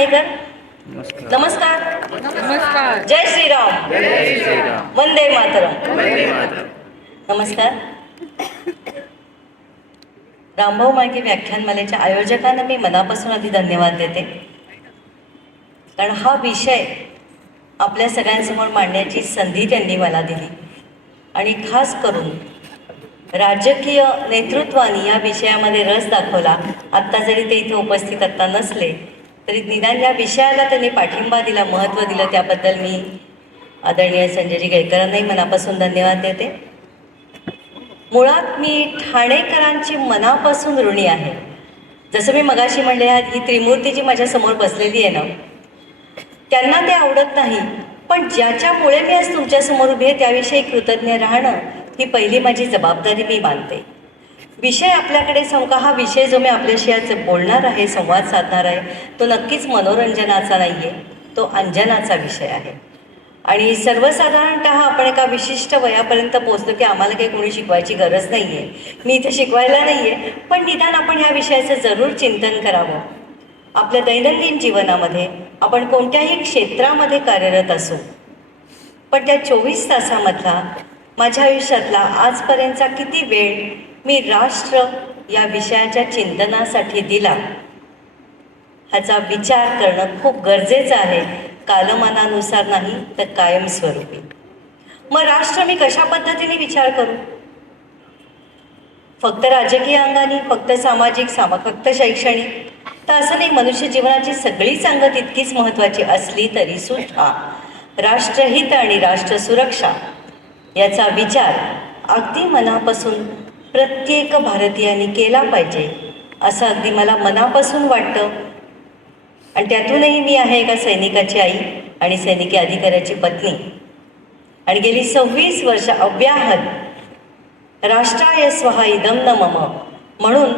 ठाणेकर. नमस्कार. नमस्कार. नमस्कार. जय श्रीराम. जय श्रीराम. वंदे मातरम. वंदे मातरम. नमस्कार. रामभाऊ मागे व्याख्यानमालेच्या आयोजकांना मी मनापासून आधी धन्यवाद देते, कारण हा विषय आपल्या सगळ्यांसमोर मांडण्याची संधी त्यांनी मला दिली. आणि खास करून राजकीय नेतृत्वाने या विषयामध्ये रस दाखवला. आत्ता जरी ते इथे उपस्थित आत्ता नसले तरी निदान या विषयाला त्यांनी पाठिंबा दिला, महत्त्व दिलं, त्याबद्दल मी आदरणीय संजयजी गेळकरांनाही मनापासून धन्यवाद देते. मुळात मी ठाणेकरांची मनापासून ऋणी आहे. जसं मी मगाशी म्हणले, ही त्रिमूर्ती जी माझ्यासमोर बसलेली आहे ना, त्यांना ते आवडत नाही, पण ज्याच्यामुळे मी आज तुमच्यासमोर उभी आहे त्याविषयी कृतज्ञ राहणं ही पहिली माझी जबाबदारी मी मानते. विषय आपल्याकडे सांगा, हा विषय जो मी आपल्याशी आज बोलणार आहे, संवाद साधणार आहे, तो नक्कीच मनोरंजनाचा नाही आहे, तो अंजनाचा विषय आहे. आणि सर्वसाधारणतः आपण एका विशिष्ट वयापर्यंत पोहोचलो की आम्हाला काही कोणी शिकवायची गरज नाही आहे, मी इथे शिकवायला नाही आहे, पण निदान आपण ह्या विषयाचं जरूर चिंतन करावं. आपल्या दैनंदिन जीवनामध्ये आपण कोणत्याही क्षेत्रामध्ये कार्यरत असू, पण त्या 24 तासामधला माझ्या आयुष्यातला आजपर्यंतचा किती वेळ मी राष्ट्र या विषयाच्या चिंतनासाठी दिला, ह्याचा विचार करणं खूप गरजेचं आहे, कालमानानुसार नाही तर कायमस्वरूपी. मग राष्ट्र मी कशा पद्धतीने विचार करू? फक्त राजकीय अंगाने, फक्त सामाजिक, फक्त शैक्षणिक? तर असं नाही. मनुष्य जीवनाची सगळीच अंग तितकीच महत्त्वाची असली तरी सुद्धा राष्ट्रहित आणि राष्ट्र सुरक्षा याचा विचार अगदी मनापासून प्रत्येक भारतीयाने केला पाहिजे असं अगदी मला मनापासून वाटतं. आणि त्यातूनही मी आहे एका सैनिकाची आई आणि सैनिकी अधिकाऱ्याची पत्नी, आणि गेली 26 वर्ष अव्याहत राष्ट्राय स्वहा इदं न मम म्हणून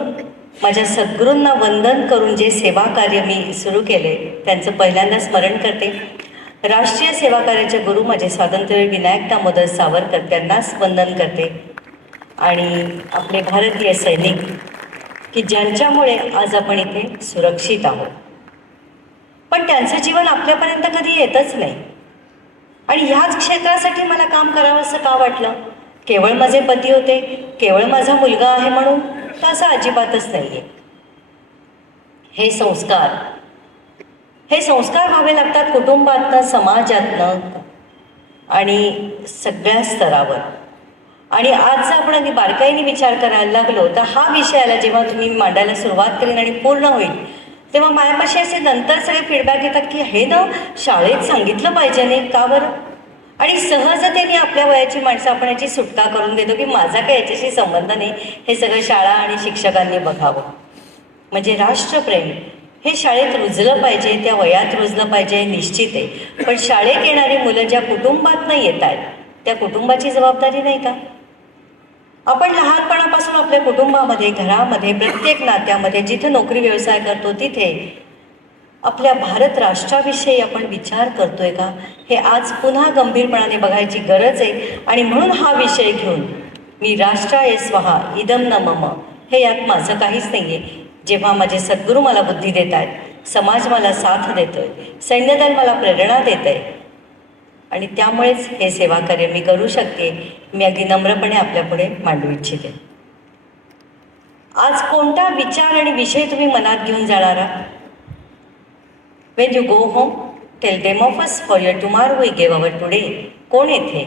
माझ्या सद्गुरूंना वंदन करून जे सेवा कार्य मी सुरू केले त्यांचं पहिल्यांदा स्मरण करते. राष्ट्रीय सेवा कार्याचे गुरु माझे स्वातंत्र्यवीर विनायक दामोदर सावरकर, त्यांनाच वंदन करते. आणि आपले भारतीय सैनिक की ज्यांच्यामुळे आज आपण इथे सुरक्षित आहोत, पण त्यांचं जीवन आपल्यापर्यंत कधी येतच नाही. आणि ह्याच क्षेत्रासाठी मला काम करावं असं का वाटलं? केवळ माझे पती होते, केवळ माझा मुलगा आहे म्हणून? तर असं अजिबातच नाही आहे. हे संस्कार व्हावे लागतात कुटुंबातनं, समाजातनं आणि सगळ्या स्तरावर. आणि आज जर आपण अगदी बारकाईने विचार करायला लागलो तर हा विषयाला जेव्हा तुम्ही मांडायला सुरुवात करीन आणि पूर्ण होईल तेव्हा माझ्यापाशी असे नंतर सगळे फीडबॅक येतात की हे ना शाळेत सांगितलं पाहिजे नाही का बरं? आणि सहजतेने आपल्या वयाची माणसं आपण याची सुटका करून देतो की माझा काही याच्याशी संबंध नाही, हे सगळं शाळा आणि शिक्षकांनी बघावं. म्हणजे राष्ट्रप्रेम हे शाळेत रुजलं पाहिजे, त्या वयात रुजलं पाहिजे, निश्चित आहे. पण शाळेत येणारी मुलं ज्या कुटुंबातनं येत आहेत त्या कुटुंबाची जबाबदारी नाही का? आपण लहानपणापासून आपल्या कुटुंबामध्ये, घरामध्ये, प्रत्येक नात्यामध्ये, जिथं नोकरी व्यवसाय करतो तिथे आपल्या भारत राष्ट्राविषयी आपण विचार करतोय का? हे आज पुन्हा गंभीरपणाने बघायची गरज आहे. आणि म्हणून हा विषय घेऊन मी राष्ट्राय स्वहा इदं न मम, हे यात माझं काहीच नाही आहे. जेव्हा माझे सद्गुरू मला बुद्धी देत आहेत, समाज मला साथ देतोय, सैन्यदल मला प्रेरणा देत आहे, आणि त्यामुळेच हे सेवा कार्य मी करू शकते, मी अगदी नम्रपणे आपल्यापुढे मांडू इच्छिते. आज कोणता विचार आणि विषय तुम्ही मनात घेऊन जाणार आहात? When you go home, tell them of us for your tomorrow we gave our today. कोण येथे?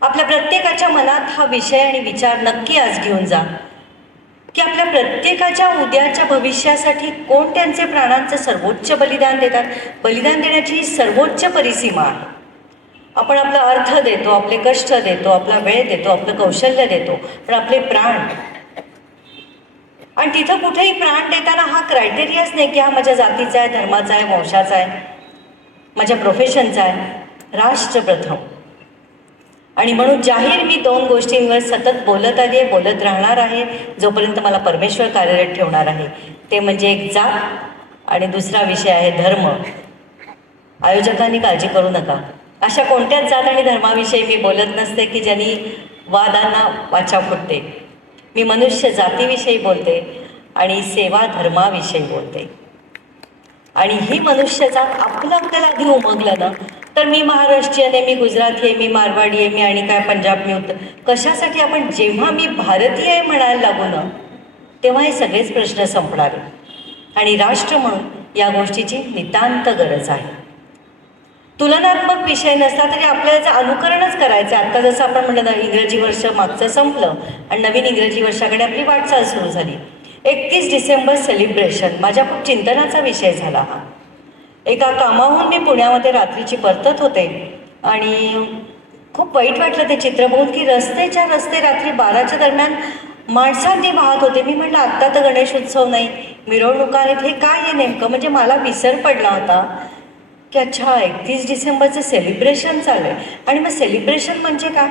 आपल्या प्रत्येकाच्या मनात हा विषय आणि विचार नक्की आज घेऊन जा की आपल्या प्रत्येकाच्या उद्याच्या भविष्यासाठी कोण त्यांचे प्राणांचं सर्वोच्च बलिदान देतात. बलिदान देण्याची सर्वोच्च परिसीमा आहे. आपण आपला अर्थ देतो, आपले कष्ट देतो, आपला वेळ देतो, आपलं कौशल्य देतो, पण आपले प्राण, आणि तिथं कुठेही प्राण देताना हा क्रायटेरियाच नाही की हा माझ्या जातीचा आहे, धर्माचा आहे, वंशाचा आहे, माझ्या प्रोफेशनचा आहे. राष्ट्र प्रथम. आणि म्हणून जाहीर मी 2 गोष्टींवर सतत बोलत आली आहे, बोलत राहणार आहे जोपर्यंत मला परमेश्वर कार्यरत ठेवणार आहे. ते म्हणजे एक जात आणि दुसरा विषय आहे धर्म. आयोजकांनी काळजी करू नका, अशा कोणत्याच जात आणि धर्माविषयी मी बोलत नसते की ज्यांनी वादांना वाचा फुटते. मी मनुष्य जातीविषयी बोलते आणि सेवा धर्माविषयी बोलते. आणि ही मनुष्यजात आपल्याला आधी उमगलं ना, तर मी महाराष्ट्रीयन आहे, मी गुजराती आहे, मी मारवाडी आहे, मी आणि काय पंजाब मी उत्तर, कशासाठी आपण जेव्हा मी भारतीय आहे म्हणायला लागू ना, तेव्हा हे सगळेच प्रश्न संपणार आहेत. आणि राष्ट्र म्हणून या गोष्टीची नितांत गरज आहे. तुलनात्मक विषय नसला तरी आपल्याला याचं अनुकरणच करायचं. आत्ता जसं आपण म्हणलं ना, इंग्रजी वर्ष मागचं संपलं आणि नवीन इंग्रजी वर्षाकडे आपली वाटचाल सुरू झाली. 31 डिसेंबर सेलिब्रेशन माझ्या खूप चिंतनाचा विषय झाला हा. एका कामाहून मी पुण्यामध्ये रात्रीची परतत होते आणि खूप वाईट वाटलं ते चित्र बघून की रस्ते रात्री 12च्या दरम्यान माणसांनी वाहत होते. मी म्हटलं आत्ता तर गणेश उत्सव नाही, मिरवणुका आहेत, हे काय आहे नेमकं. म्हणजे मला विसर पडला होता की अच्छा 31 डिसेंबरचं सेलिब्रेशन चालू आहे. आणि मग सेलिब्रेशन म्हणजे काय,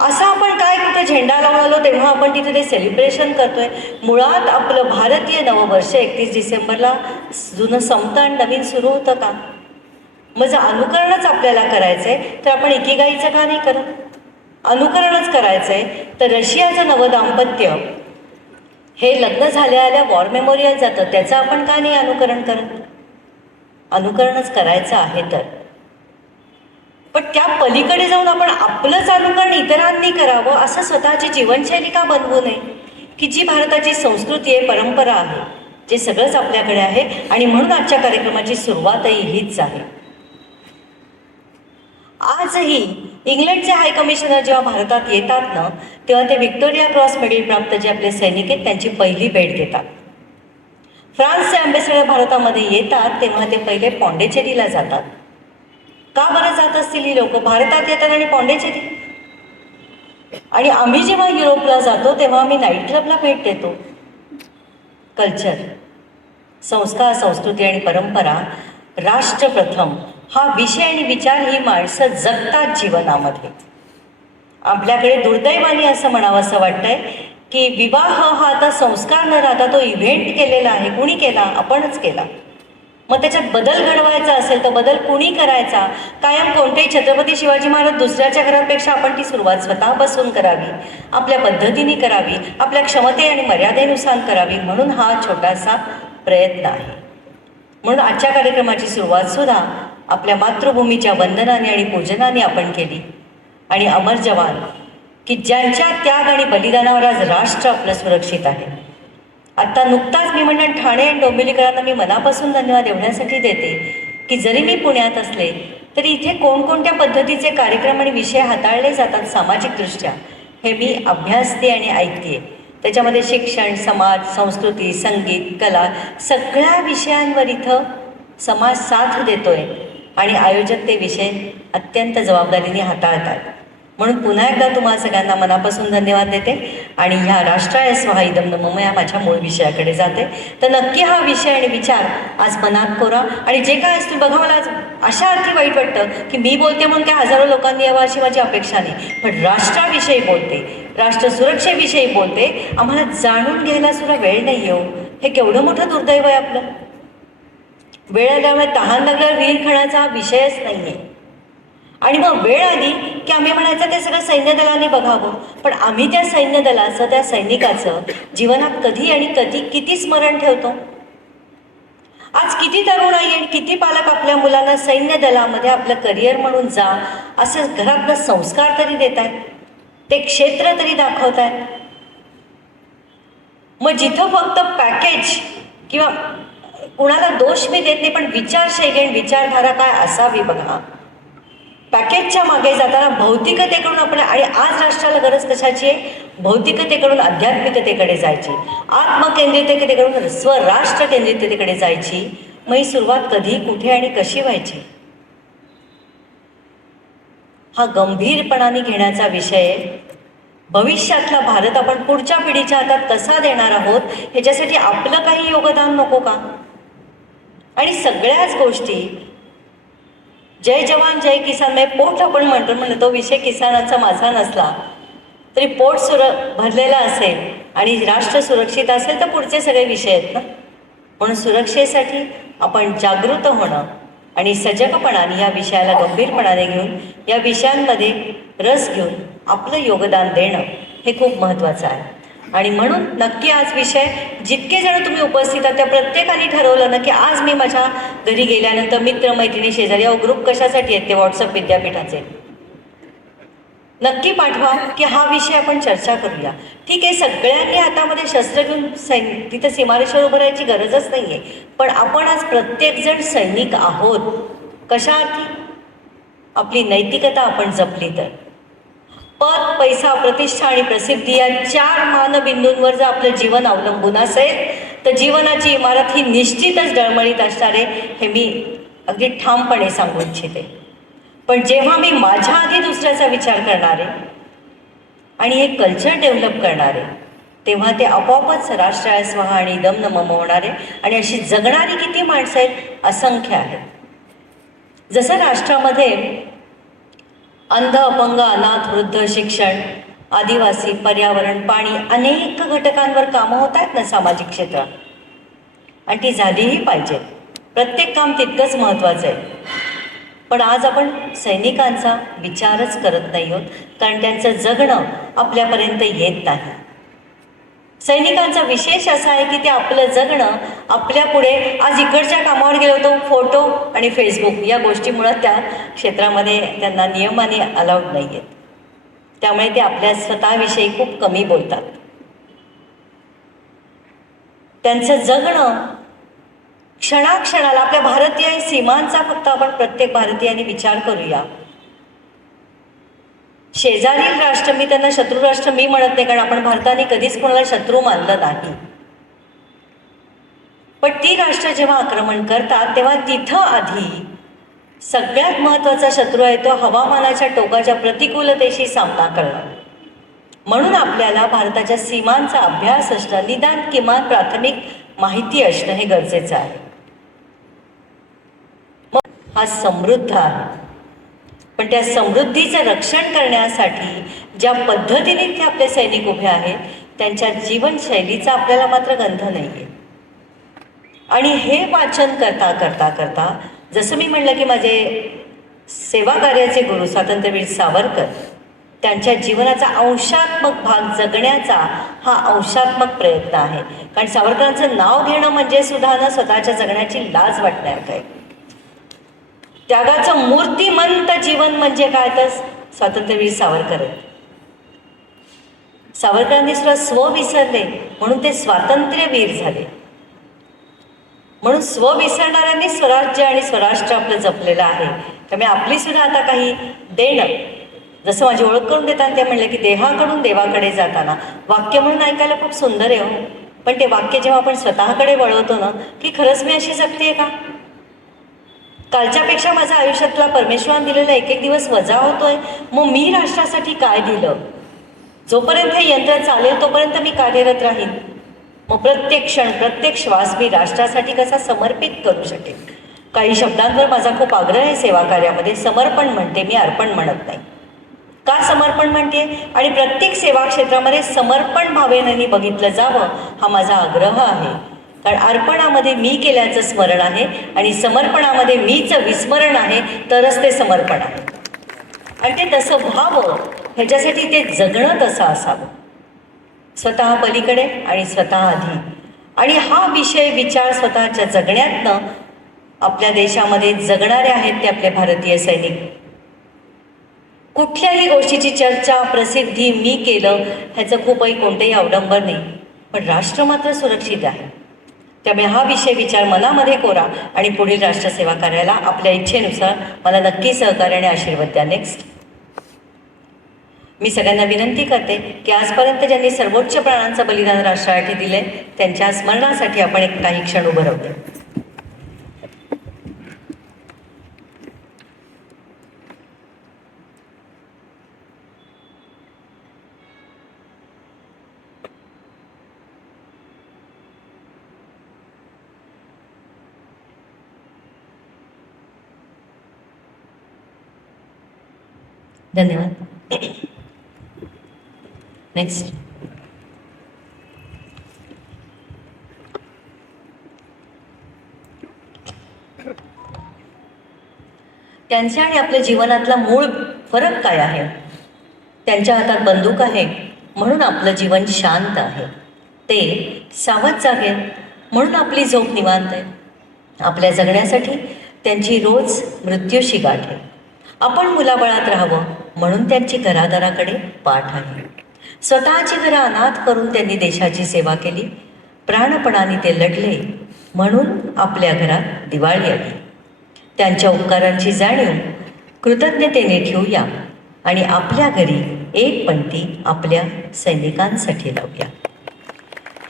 असं आपण काय कुठे झेंडा लावून आलो तेव्हा आपण तिथे ते सेलिब्रेशन करतोय. मुळात आपलं भारतीय नववर्ष 31 डिसेंबरला जुनं संपतं आणि नवीन सुरू होतं का. मग जर अनुकरणच आपल्याला करायचं आहे तर आपण एकीगाईचं का नाही करत. अनुकरणच करायचं आहे तर रशियाचं नवदाम्पत्य हे लग्न झाल्या वॉर मेमोरियल जातं, त्याचं आपण का नाही अनुकरण करत. अनुकरणच करायचं आहे तर, पण त्या पलीकडे जाऊन आपण आपलंच अनुकरण इतरांनी करावं असं स्वतःची जीवनशैली का बनवू नये, की जी भारताची संस्कृती आहे, परंपरा आहे, जे सगळंच आपल्याकडे आहे. आणि म्हणून आजच्या कार्यक्रमाची सुरुवातही हीच आहे. आजही इंग्लंडचे हाय कमिशनर जेव्हा भारतात येतात ना, तेव्हा ते व्हिक्टोरिया क्रॉस मेडल प्राप्त जे आपले सैनिक आहेत त्यांची पहिली भेट घेतात. फ्रान्सचे अँबॅसेडर भारतामध्ये येतात तेव्हा ते पहिले पॉंडेचेरीला जातात. का बरं जात असतील ही लोक. भारतात येतात आणि पॉंडेचेरी. आणि आम्ही जेव्हा युरोपला जातो तेव्हा आम्ही नाईट क्लबला भेट देतो. कल्चर, संस्कार, संस्कृती आणि परंपरा, राष्ट्र प्रथम हा विषय आणि विचार ही माणसं जगतात जीवनामध्ये. आपल्याकडे दुर्दैवाने असं म्हणावं असं वाटतंय की विवाह हा आता संस्कार न राहता तो इव्हेंट केलेला आहे. कुणी केला, आपणच केला. मग त्याच्यात बदल घडवायचा असेल तर बदल कुणी करायचा. कायम कोणतेही छत्रपती शिवाजी महाराज दुसऱ्याच्या घरापेक्षा आपण ती सुरुवात स्वतःपासून करावी, आपल्या पद्धतीने करावी, आपल्या क्षमते आणि मर्यादेनुसार करावी. म्हणून हा छोटासा प्रयत्न आहे. म्हणून आजच्या कार्यक्रमाची सुरुवात सुद्धा आपल्या मातृभूमीच्या वंदनाने आणि पूजनाने आपण केली. आणि अमर जवान की ज्यांच्या त्याग आणि बलिदानावर आज राष्ट्र आपलं सुरक्षित आहे. आत्ता नुकताच मी म्हणेन ठाणे आणि डोंबिवलीकरांना मी मनापासून धन्यवाद एवढ्यासाठी देते की जरी मी पुण्यात असले तरी इथे कोणकोणत्या पद्धतीचे कार्यक्रम आणि विषय हाताळले जातात सामाजिकदृष्ट्या हे मी अभ्यासते आणि ऐकते. त्याच्यामध्ये शिक्षण, समाज, संस्कृती, संगीत, कला सगळ्या विषयांवर इथं समाज साथ देतोय आणि आयोजक ते विषय अत्यंत जबाबदारीने हाताळतात. म्हणून पुन्हा एकदा तुम्हाला सगळ्यांना मनापासून धन्यवाद देते आणि ह्या राष्ट्राय स्वाहा इदं नमः या माझ्या मूळ विषयाकडे जाते. तर नक्की हा विषय आणि विचार आज मनात कोरा. आणि जे काय असतील बघा, मला आज अशा अर्थी वाईट वाटतं की मी बोलते म्हणून काय हजारो लोकांनी यावं अशी माझी अपेक्षा नाही, पण राष्ट्राविषयी बोलते, राष्ट्र सुरक्षेविषयी बोलते. आम्हाला जाणून घ्यायला सुद्धा वेळ नाही हो. हे केवढं मोठं दुर्दैव आहे आपलं. वेळ आल्यामुळे तहान लागल्यावर विहीर खणाचा हा विषयच नाही आहे. आणि मग वेळ आली की आम्ही म्हणायचं ते सगळं सैन्य दलाने बघावं, पण आम्ही त्या सैन्य दलाचं, त्या सैनिकाचं जीवनात कधी आणि किती स्मरण ठेवतो. आज किती तरुणाई आणि किती पालक आपल्या मुलांना सैन्य दलामध्ये आपलं करिअर म्हणून जा असं घरातनं संस्कार तरी देत आहेत, ते क्षेत्र तरी दाखवत आहेत. मग जिथं फक्त पॅकेज किंवा कुणाला दोष मी देत नाही, पण विचारशैली आणि विचारधारा काय असावी बघा. पॅकेजच्या मागे जाताना भौतिकतेकडून आपण, आणि आज राष्ट्राला गरज कशाची आहे, भौतिकतेकडून आध्यात्मिकतेकडे जायची, आत्मकेंद्रिततेकडून स्वराष्ट्र केंद्रिततेकडे जायची. मग ही सुरुवात कधी, कुठे आणि कशी व्हायची, हा गंभीरपणाने घेण्याचा विषय आहे. भविष्यातला भारत आपण पुढच्या पिढीच्या हातात कसा देणार आहोत ह्याच्यासाठी आपलं काही योगदान नको का. आणि सगळ्याच गोष्टी जय जवान जय किसान, म्हणजे पोट आपण म्हणतो तो विषय किसानाचा माझा नसला तरी पोट भरलेला असेल आणि राष्ट्र सुरक्षित असेल तर पुढचे सगळे विषय आहेत ना. म्हणून सुरक्षेसाठी आपण जागृत होणं आणि सजगपणाने या विषयाला गंभीरपणाने घेऊन या विषयांमध्ये रस घेऊन आपलं योगदान देणं हे खूप महत्त्वाचं आहे. आणि म्हणून नक्की आज विषय जितके जण तुम्ही उपस्थित आहात त्या प्रत्येकाने ठरवलं ना की आज मी माझ्या घरी गेल्यानंतर मित्र मैत्रिणी शेजारी ग्रुप कशासाठी आहेत ते व्हॉट्सअप विद्यापीठाचे नक्की पाठवा की हा विषय आपण चर्चा करूया. ठीक आहे, सगळ्यांनी हातामध्ये शस्त्र घेऊन तिथं सीमारेषेवर उभं राहायची गरजच नाही आहे, पण आपण आज प्रत्येकजण सैनिक आहोत. कशा अर्थी? आपली नैतिकता आपण जपली तर. पद, पैसा, प्रतिष्ठा आणि प्रसिद्धी या 4 मानबिंदूंवर जर आपलं जीवन अवलंबून असेल तर जीवनाची इमारत ही निश्चितच डळमळीत असणार आहे, हे मी अगदी ठामपणे सांगू इच्छिते. पण जेव्हा मी माझ्या आधी दुसऱ्याचा विचार करणार आहे आणि हे कल्चर डेव्हलप करणार आहे तेव्हा ते आपोआपच राष्ट्राय स्वहा आणि दमन मम होणार आहे. आणि अशी जगणारी किती माणसं आहेत? असंख्य आहेत. जसं राष्ट्रामध्ये अंध, अपंग, अनाथ, वृद्ध, शिक्षण, आदिवासी, पर्यावरण, पाणी अनेक घटकांवर कामं होत आहेत ना सामाजिक क्षेत्रात, आणि ती झालीही पाहिजेत. प्रत्येक काम तितकंच महत्त्वाचं आहे. पण आज आपण सैनिकांचा विचारच करत नाही आहोत, कारण त्यांचं जगणं आपल्यापर्यंत येत नाही. सैनिकांचा विशेष असा आहे की ते आपलं जगणं आपल्यापुढे आज इकडच्या कामावर गेलो होतो फोटो आणि फेसबुक या गोष्टीमुळं त्या क्षेत्रामध्ये त्यांना नियमाने अलाउड नाही आहेत. त्यामुळे ते आपल्या स्वतःविषयी खूप कमी बोलतात. त्यांचं जगणं क्षणाक्षणाला आपल्या भारतीय सीमांचा फक्त आपण प्रत्येक भारतीयाने विचार करूया. शेजारील राष्ट्र, मी त्यांना शत्रू राष्ट्र मी म्हणत नाही, कारण आपण भारताने कधीच कोणाला शत्रू मानलं नाही. पण ती राष्ट्र जेव्हा आक्रमण करतात तेव्हा तिथं आधी सगळ्यात महत्त्वाचा शत्रू आहे तो हवामानाच्या टोकाच्या प्रतिकूलतेशी सामना करणं. म्हणून आपल्याला भारताच्या सीमांचा अभ्यास असणं, निदान किमान प्राथमिक माहिती असणं हे गरजेचं आहे. हा समृद्ध आहे, पण त्या समृद्धीचं रक्षण करण्यासाठी ज्या पद्धतीने ते आपले सैनिक उभे आहेत त्यांच्या जीवनशैलीचा आपल्याला मात्र गंध नाही आहे. आणि हे वाचन करता करता करता जसं मी म्हणलं की माझे सेवा कार्याचे गुरु स्वातंत्र्यवीर सावरकर, त्यांच्या जीवनाचा अंशात्मक भाग जगण्याचा हा अंशात्मक प्रयत्न आहे. कारण सावरकरांचं नाव घेणं म्हणजे सुद्धा ना स्वतःच्या जगण्याची लाज वाटण्यासारखं आहे. त्यागाचं मूर्तिमंत जीवन म्हणजे काय तर स्वातंत्र्यवीर सावरकर आहेत. सावरकरांनी सुद्धा स्व विसरले म्हणून ते स्वातंत्र्यवीर झाले. म्हणून स्व विसरणाऱ्यांनी स्वराज्य आणि स्वराष्ट्र आपलं जपलेलं आहे. त्यामुळे आपली सुद्धा आता काही देणं, जसं माझी ओळख करून देताना ते म्हणले की देहाकडून देवाकडे जाताना, वाक्य म्हणून ऐकायला खूप सुंदर आहे हो, पण ते वाक्य जेव्हा आपण स्वतःकडे वळवतो ना की खरंच मी अशी जगते का? कालच्यापेक्षा माझ्या आयुष्यातला परमेश्वराने दिलेला एक एक दिवस वजा होतोय, मग मी राष्ट्रासाठी काय दिलं? जोपर्यंत हे यंत्र चालेल तोपर्यंत मी कार्यरत राहीन. मग प्रत्येक क्षण प्रत्येक श्वास मी राष्ट्रासाठी कसा समर्पित करू शकेन. काही शब्दांवर माझा खूप आग्रह आहे सेवा कार्यामध्ये. समर्पण म्हणते मी, अर्पण म्हणत नाही. का समर्पण म्हणते? आणि प्रत्येक सेवा क्षेत्रामध्ये समर्पण भावनेने बघितलं जावं हा माझा आग्रह आहे. कारण अर्पणामध्ये मी केल्याचं स्मरण आहे आणि समर्पणामध्ये मीच विस्मरण आहे, तरच ते समर्पण आहे. आणि ते तसं व्हावं ह्याच्यासाठी ते जगणं तसं असावं, स्वतः पलीकडे आणि स्वतः आधी. आणि हा विषय विचार स्वतःच्या जगण्यातनं आपल्या देशामध्ये जगणारे आहेत ते आपले भारतीय सैनिक. कुठल्याही गोष्टीची चर्चा, प्रसिद्धी मी केलं ह्याचं खूपही कोणतेही अवलंबन नाही, पण राष्ट्र मात्र सुरक्षित आहे. त्यामुळे हा विषय विचार मनामध्ये कोरा आणि पुढील राष्ट्रसेवा कार्याला आपल्या इच्छेनुसार मला नक्की सहकार्य आणि आशीर्वाद द्या. नेक्स्ट, मी सगळ्यांना विनंती करते की आजपर्यंत ज्यांनी सर्वोच्च प्राणांचं बलिदान राष्ट्रासाठी दिले त्यांच्या स्मरणासाठी आपण एक काही क्षण उभं राहू. धन्यवाद. नेक्स्ट, त्यांच्या आणि आपल्या जीवनातला मूळ फरक काय आहे? त्यांच्या हातात बंदूक आहे, म्हणून आपलं जीवन शांत आहे, ते सावध जागेत म्हणून आपली झोप निवांत आहे. आपल्या जगण्यासाठी त्यांची रोज मृत्यूशी गाठ आहे. आपण मुलाबळात राहावं म्हणून त्यांची घरादाराकडे पाठ आहे. स्वतःची घरं अनाथ करून त्यांनी देशाची सेवा केली. प्राणपणाने ते लढले म्हणून आपल्या घरात दिवाळी आली. त्यांच्या उपकारांची जाणीव कृतज्ञतेने ठेवूया आणि आपल्या घरी एक पंक्ती आपल्या सैनिकांसाठी लावूया.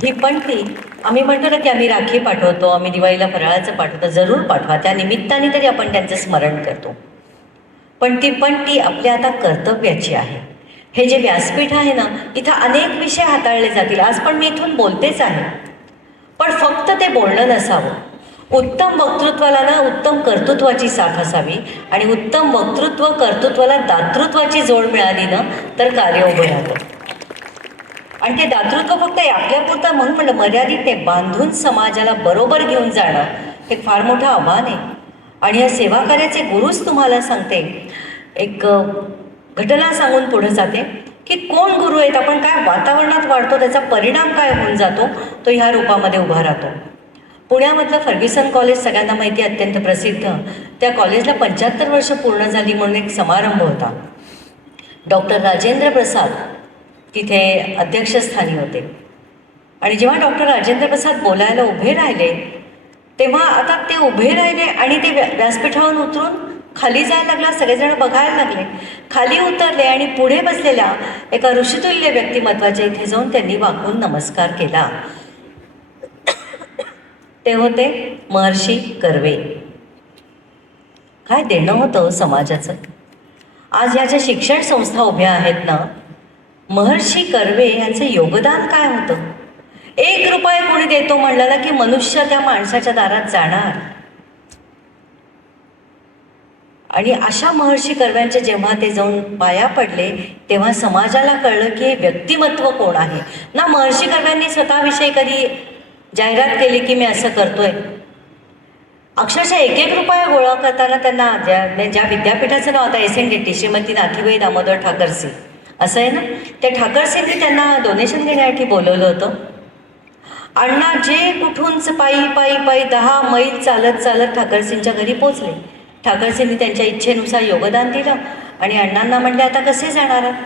ही पंक्ती आम्ही म्हणतो ना की आम्ही राखी पाठवतो, आम्ही दिवाळीला फराळाचं पाठवतो, जरूर पाठवा. त्या निमित्ताने तरी आपण त्यांचं स्मरण करतो. पण ती पंक्ती आपल्या आता कर्तव्याची आहे. हे जे व्यासपीठ आहे ना, इथं अनेक विषय हाताळले जातील. आज पण मी इथून बोलतेच आहे, पण फक्त ते बोलणं नसावं. उत्तम वक्तृत्वाला ना उत्तम कर्तृत्वाची साथ असावी आणि उत्तम वक्तृत्व कर्तृत्वाला दातृत्वाची जोड मिळाली ना तर कार्य उभं राहतं. आणि ते दातृत्व फक्त आपल्यापुरतं म्हणून म्हणलं मर्यादित ते बांधून समाजाला बरोबर घेऊन जाणं हे फार मोठं आव्हान आहे. आणि या सेवा कार्याचे गुरुच तुम्हाला सांगते. एक घटना सांगून पुढे जाते की कोण गुरु आहेत, आपण काय वातावरणात वाढतो, त्याचा परिणाम काय होऊन जातो, तो ह्या रूपामध्ये उभा राहतो. पुण्यामधलं फर्ग्युसन कॉलेज सगळ्यांना माहिती आहे, अत्यंत प्रसिद्ध. त्या कॉलेजला 75 वर्ष पूर्ण झाली म्हणून एक समारंभ होता. डॉक्टर राजेंद्र प्रसाद तिथे अध्यक्षस्थानी होते. आणि जेव्हा डॉक्टर राजेंद्र प्रसाद बोलायला उभे राहिले तेव्हा आता ते उभे राहिले आणि ते व्यासपीठावरून उतरून खाली जायला लागला. सगळेजण बघायला लागले. खाली उतरले आणि पुढे बसलेल्या एका ऋषितुल्य व्यक्तिमत्वाच्या इथे जाऊन त्यांनी वाकून नमस्कार केला. ते होते महर्षी कर्वे. काय देणं होतं समाजाचं. आज ह्या ज्या शिक्षण संस्था उभ्या आहेत ना, महर्षी कर्वे यांचं योगदान काय होतं. 1 रुपया कोणी देतो म्हणलं ना की मनुष्य त्या माणसाच्या दारात जाणार. आणि अशा महर्षी कर्व्यांचे जेव्हा ते जाऊन पाया पडले तेव्हा समाजाला कळलं की हे व्यक्तिमत्व कोण आहे ना. महर्षी कर्व्यांनी स्वतःविषयी कधी जाहिरात केली की मी असं करतोय. अक्षरशः 1 रुपया गोळा करताना त्यांना ज्या विद्यापीठाचं नाव आता SNDT श्रीमती नाथीबाई दामोदर ठाकरसी असं आहे ना, त्या ठाकरसींनी त्यांना डोनेशन देण्यासाठी बोलवलं होतं. अण्णा जे कुठूनच पायी पायी पायी 10 मैल चालत चालत ठाकरसींच्या घरी पोचले. ठाकरसींनी त्यांच्या इच्छेनुसार योगदान दिलं आणि अण्णांना म्हणले आता कसे जाणार आहात.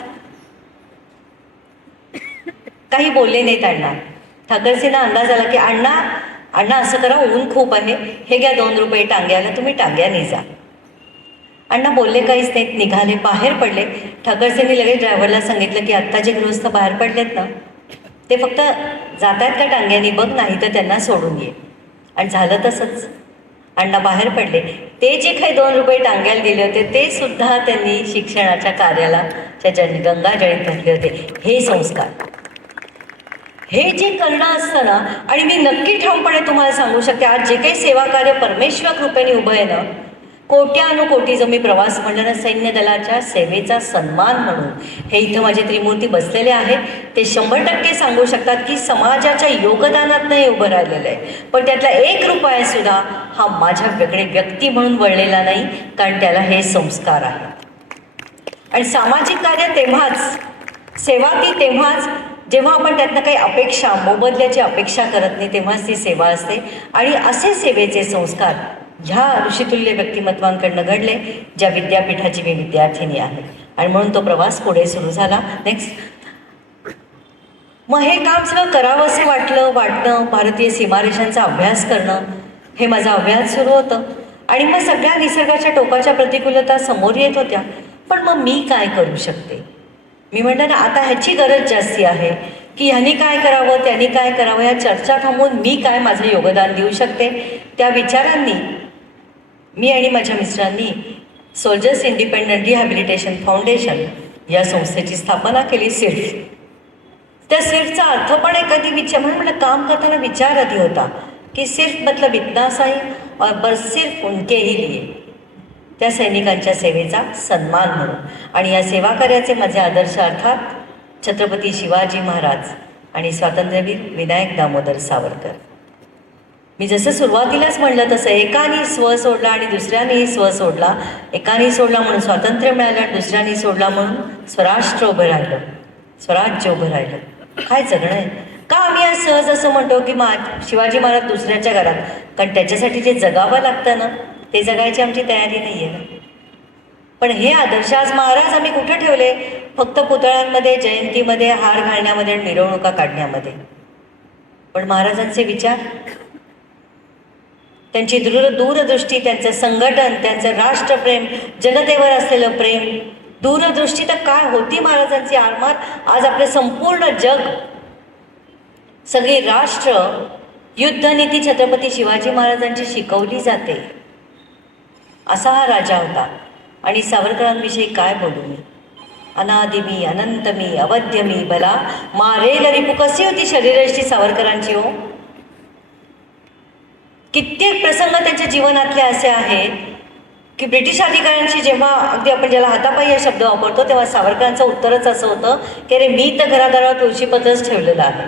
काही बोलले नाहीत अण्णा. ठाकरसींना अंदाज आला की अण्णा असं करा, ऊन खूप आहे, हे घ्या 2 रुपये टांग्याला, तुम्ही टांग्याने जा. अण्णा बोलले काहीच नाहीत, निघाले, बाहेर पडले. ठाकरसींनी लगेच ड्रायव्हरला सांगितलं की आत्ता जे गृहस्थ बाहेर पडलेत ना ते फक्त जात आहेत का टांग्यानी बघ, नाही तर त्यांना सोडून ये. आणि झालं तसंच. अण्णा बाहेर पडले. ते जे काही 2 रुपये टांग्याला दिले होते ते सुद्धा त्यांनी शिक्षणाच्या कार्याला गंगाजळीत घातले होते. हे संस्कार, हे जे करणं असतं ना. आणि मी नक्की ठामपणे तुम्हाला सांगू शकते आज जे काही सेवा कार्य परमेश्वर कृपेने उभं आहे ना, कोट्यानुकोटी जो मी प्रवास म्हणलं ना, सैन्य दलाच्या सेवेचा सन्मान म्हणून हे इथं माझे त्रिमूर्ती बसलेले आहेत. ते 100% सांगू शकतात की समाजाच्या योगदानातनं हे उभं राहिलेलं आहे. पण त्यातला 1 रुपया सुद्धा हा माझ्याकडे व्यक्ती म्हणून वळलेला नाही, कारण त्याला हे संस्कार आहेत. आणि सामाजिक कार्य तेव्हाच, सेवा ती तेव्हाच जेव्हा आपण त्यातनं काही अपेक्षा, मोबदल्याची अपेक्षा करत नाही, तेव्हाच ती सेवा असते. आणि असे सेवेचे संस्कार ह्या ऋषितुल्य व्यक्तिमत्वांकडनं घडले, ज्या विद्यापीठाची मी विद्यार्थिनी आहे. आणि म्हणून तो प्रवास पुढे सुरू झाला. नेक्स्ट, मग हे काम सगळं करावं असं वाटणं, भारतीय सीमारेषांचा अभ्यास करणं, हे माझा अभ्यास सुरू होतं. आणि मग सगळ्या निसर्गाच्या टोकाच्या प्रतिकूलता समोर येत होत्या. पण मग मी काय करू शकते. मी म्हटलं ना, आता ह्याची गरज जास्ती आहे की ह्यांनी काय करावं, त्यांनी काय करावं, ह्या चर्चा थांबवून मी काय माझं योगदान देऊ शकते. त्या विचारांनी मी आणि माझ्या मिस्टरांनी सोल्जर्स इंडिपेंडंट रिहॅबिलिटेशन फाउंडेशन या संस्थेची स्थापना केली. सिर्फ त्या सिर्फचा अर्थ पण एखादी विचार म्हणून काम करताना विचार आधी होता की सिर्फ मतलब इतना सा ही और बस सिर्फ उनके ही लिए, त्या सैनिकांच्या सेवेचा सन्मान म्हणून. आणि या सेवा कार्याचे माझे आदर्श अर्थात छत्रपती शिवाजी महाराज आणि स्वातंत्र्यवीर विनायक दामोदर सावरकर. मी जसं सुरुवातीलाच म्हणलं तसं एकाने स्व सोडला आणि दुसऱ्यानेही स्व सोडला. एकाने सोडला म्हणून स्वातंत्र्य मिळालं आणि दुसऱ्याने सोडला म्हणून स्वराष्ट्र उभं राहिलं. स्वराज्य उभं राहिलं. काय जगणं आहे का? आम्ही आज सहज असं म्हणतो की शिवाजी महाराज दुसऱ्याच्या घरात, कारण त्याच्यासाठी जे जगावं लागतं ना, ते जगायची आमची तयारी नाही आहे ना. पण हे आदर्श आज महाराज आम्ही कुठे ठेवले? फक्त पुतळ्यांमध्ये, जयंतीमध्ये, हार घालण्यामध्ये आणि मिरवणुका काढण्यामध्ये. पण महाराजांचे विचार, त्यांची दूरदृष्टी, त्यांचं संघटन, त्यांचं राष्ट्रप्रेम, जनतेवर असलेलं प्रेम, दूरदृष्टी तर काय होती महाराजांची आरमार. आज आपलं संपूर्ण जग, सगळी राष्ट्र युद्धनीती छत्रपती शिवाजी महाराजांची शिकवली जाते. असा हा राजा होता. आणि सावरकरांविषयी काय बोलू मी? अनादि मी, अनंत मी, अवध्य मी, भला मारेल रिपू. कशी होती शरीरयष्टी सावरकरांची हो? कित्येक प्रसंग त्यांच्या जीवनातले असे आहेत की ब्रिटिश अधिकाऱ्यांशी जेव्हा अगदी आपण ज्याला हातापायी हा शब्द वापरतो, तेव्हा सावरकरांचं उत्तरच असं होतं की अरे मी तर घरादारावर तुळशीपत्रच ठेवलेलं आहे,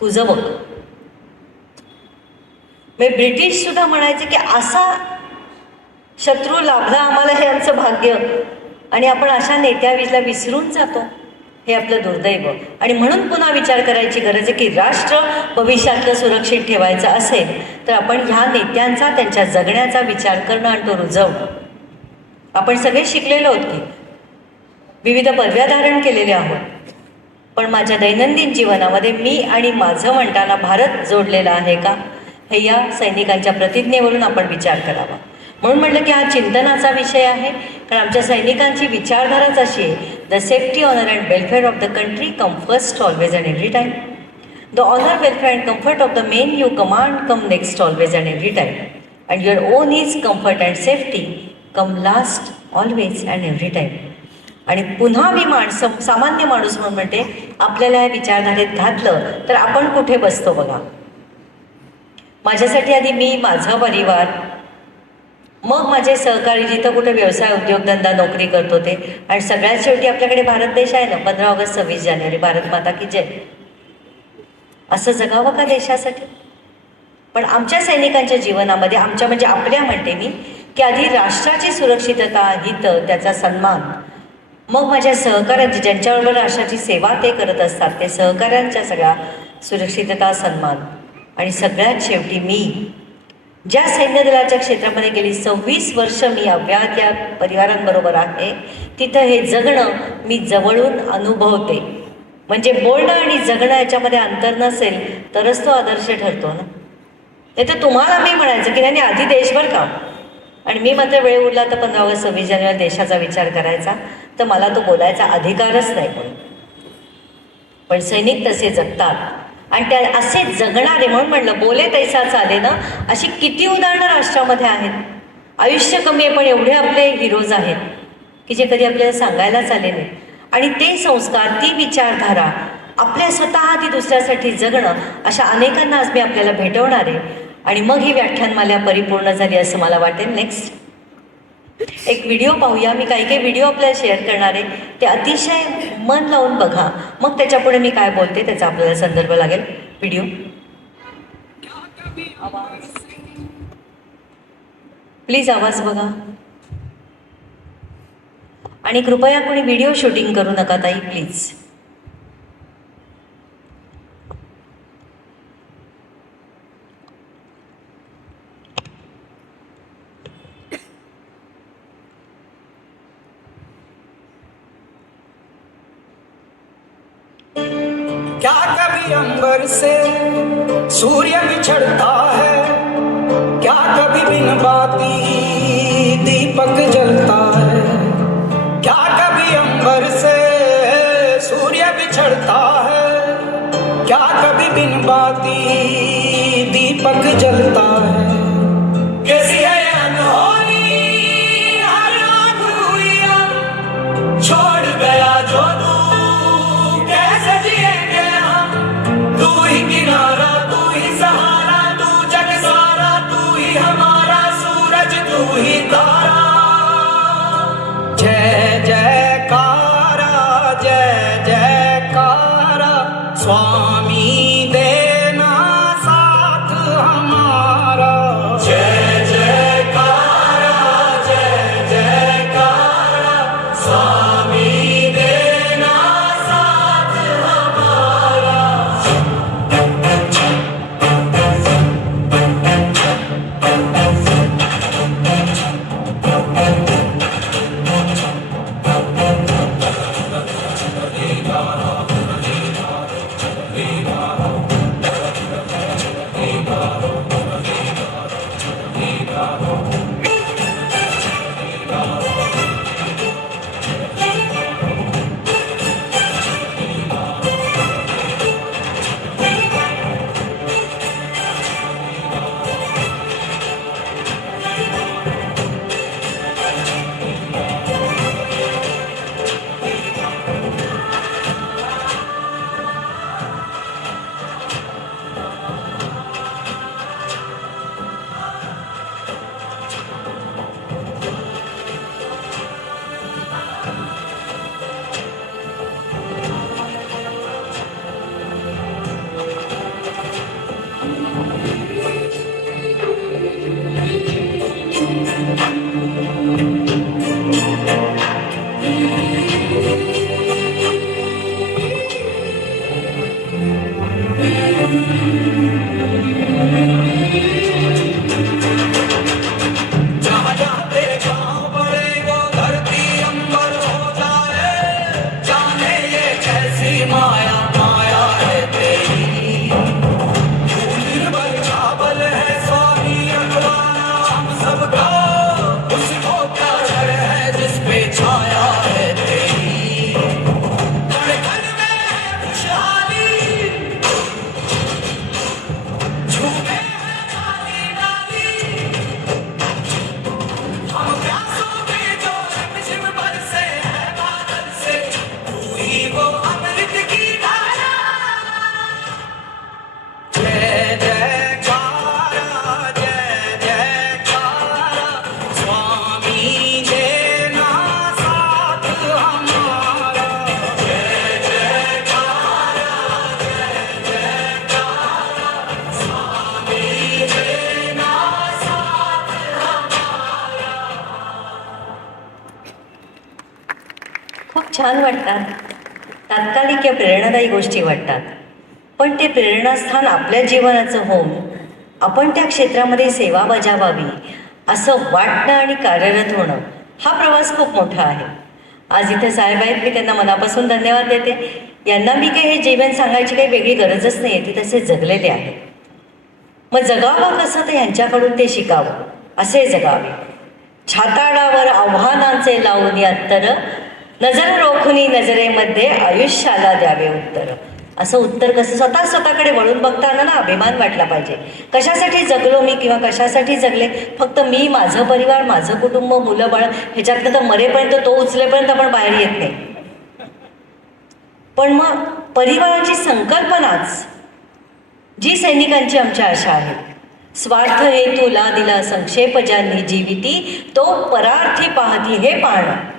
तुझं बघ. म्हणजे ब्रिटिश सुद्धा म्हणायचे की असा शत्रू लाभला आम्हाला, हे आमचं भाग्य. आणि आपण अशा नेत्याला विसरून जातो, हे आपलं दुर्दैव. आणि म्हणून पुन्हा विचार करायची गरज आहे की राष्ट्र भविष्यातलं सुरक्षित ठेवायचं असेल तर आपण ह्या नेत्यांचा, त्यांच्या जगण्याचा विचार करणं आणि तो रुजवणं. आपण सगळे शिकलेलो आहोत की विविध पदव्या धारण केलेल्या आहोत, पण माझ्या दैनंदिन जीवनामध्ये मी आणि माझं म्हणताना भारत जोडलेला आहे का, हे या सैनिकांच्या प्रतिज्ञेवरून आपण विचार करावा. म्हणून म्हटलं की हा चिंतनाचा विषय आहे, कारण आमच्या सैनिकांची विचारधाराच अशी आहे, the safety, honour and welfare of the country come first always and every time. The honour, welfare and comfort of the men you command come next always and every time. And your own is comfort and safety come last always and every time. आणि पुन्हा मी सामान्य माणूस म्हणून म्हणते, आपल्याला या विचारधारेत घातलं तर आपण कुठे बसतो बघा. माझ्यासाठी आधी मी, माझा परिवार, मग माझे सहकारी जिथं कुठे व्यवसाय, उद्योगधंदा, नोकरी करतो ते, आणि सगळ्यात शेवटी आपल्याकडे भारत देश आहे ना. 15 ऑगस्ट 26 जानेवारी, भारत माता की जय. असं जगावं का देशासाठी? पण आमच्या सैनिकांच्या जीवनामध्ये, आमच्या म्हणजे आपल्या म्हणते मी, की आधी राष्ट्राची सुरक्षितता, हित, त्याचा सन्मान, मग माझ्या सहकार्यांची, ज्यांच्याबरोबर राष्ट्राची सेवा ते करत असतात, ते सहकार्यांच्या सगळ्या सुरक्षितता, सन्मान, आणि सगळ्यात शेवटी मी ज्या सैन्य दलाच्या क्षेत्रामध्ये गेली 26 वर्ष मी अव्याहत या परिवारांबरोबर आहे, तिथं हे जगणं मी जवळून अनुभवते. म्हणजे बोलणं आणि जगणं याच्यामध्ये अंतर नसेल तरच तो आदर्श ठरतो ना. नाही तर तुम्हाला मी म्हणायचं की नाही आधी देशभर काम, आणि मी मात्र वेळ उरला तर 15 ऑगस्ट 26 जानेवारी देशाचा विचार करायचा, तर मला तो बोलायचा अधिकारच नाही म्हणून. पण सैनिक तसे जगतात आणि त्या असे जगणारे, म्हणून म्हणलं बोले तैसा चाले ना, अशी किती उदाहरणं राष्ट्रामध्ये आहेत. आयुष्य कमी आहे पण एवढे आपले हिरोज आहेत की जे कधी आपल्याला सांगायलाच आले नाही. आणि ते संस्कार, ती विचारधारा, आपल्या स्वतः आधी दुसऱ्यासाठी जगणं, अशा अनेकांना आज मी आपल्याला भेटवणार आहे. आणि मग ही व्याख्यानमाला परिपूर्ण झाली असं मला वाटेल. नेक्स्ट एक व्हिडिओ पाहूया. मी काही व्हिडिओ आपल्याला शेअर करणार आहे, ते अतिशय मन लावून बघा, मग त्याच्यापुढे मी काय बोलते त्याचा आपल्याला संदर्भ लागेल. व्हिडिओ प्लीज, आवाज बघा. आणि कृपया कोणी व्हिडिओ शूटिंग करू नका ताई, प्लीज. क्या कभी अंबर से सूर्य बिछड़ता है, क्या कभी बिन बाती दीपक जलता है, क्या कभी अंबर से सूर्य बिछड़ता है, क्या कभी बिन बाती दीपक जलता है. कैसी है अनहोनी हर आँख हुई, छोड़ गया जो तू कैसे जिएंगे हम. तू ही किनारा, तू ही सहारा, तू जग सारा, तू ही हमारा सूरज, तू ही तारा. जय जयकारा, जय जयकारा, स्वामी देना साथ हमारा. जय जयकारा, जय जयकारा, स्वामी देना साथ छान वाटतात, तात्कालिक या प्रेरणादायी गोष्टी वाटतात, पण ते प्रेरणास्थान आपल्या जीवनाचं होऊन आपण त्या क्षेत्रामध्ये सेवा बजावावी असं वाटणं आणि कार्यरत होणं हा प्रवास खूप मोठा आहे. आज इथे साहेब आहेत, मी त्यांना मनापासून धन्यवाद देते. यांना मी काही हे जीवन सांगायची काही वेगळी गरजच नाही आहे, ती तसे जगलेले आहे. मग जगावं कसं, तर ह्यांच्याकडून ते शिकावं. असे जगावे छाताडावर आव्हानांचे लावून अंतर, नजर रोखुनी नजरेमध्ये आयुष्याला द्यावे उत्तर. असं उत्तर कसं स्वतःकडे वळून बघता आलं ना, अभिमान वाटला पाहिजे. कशासाठी जगलो मी किंवा कशासाठी जगले? फक्त मी, माझं परिवार, माझं कुटुंब, मुलं बाळ, ह्याच्यातनं तर मरेपर्यंत, तो उचलेपर्यंत आपण बाहेर येत नाही. पण मग परिवाराची संकल्पनाच जी सैनिकांची आमच्या आशा आहे. स्वार्थ हेतूला दिला संक्षेप ज्यांनी जीविती, तो परार्थी पाहती हे पाहणं.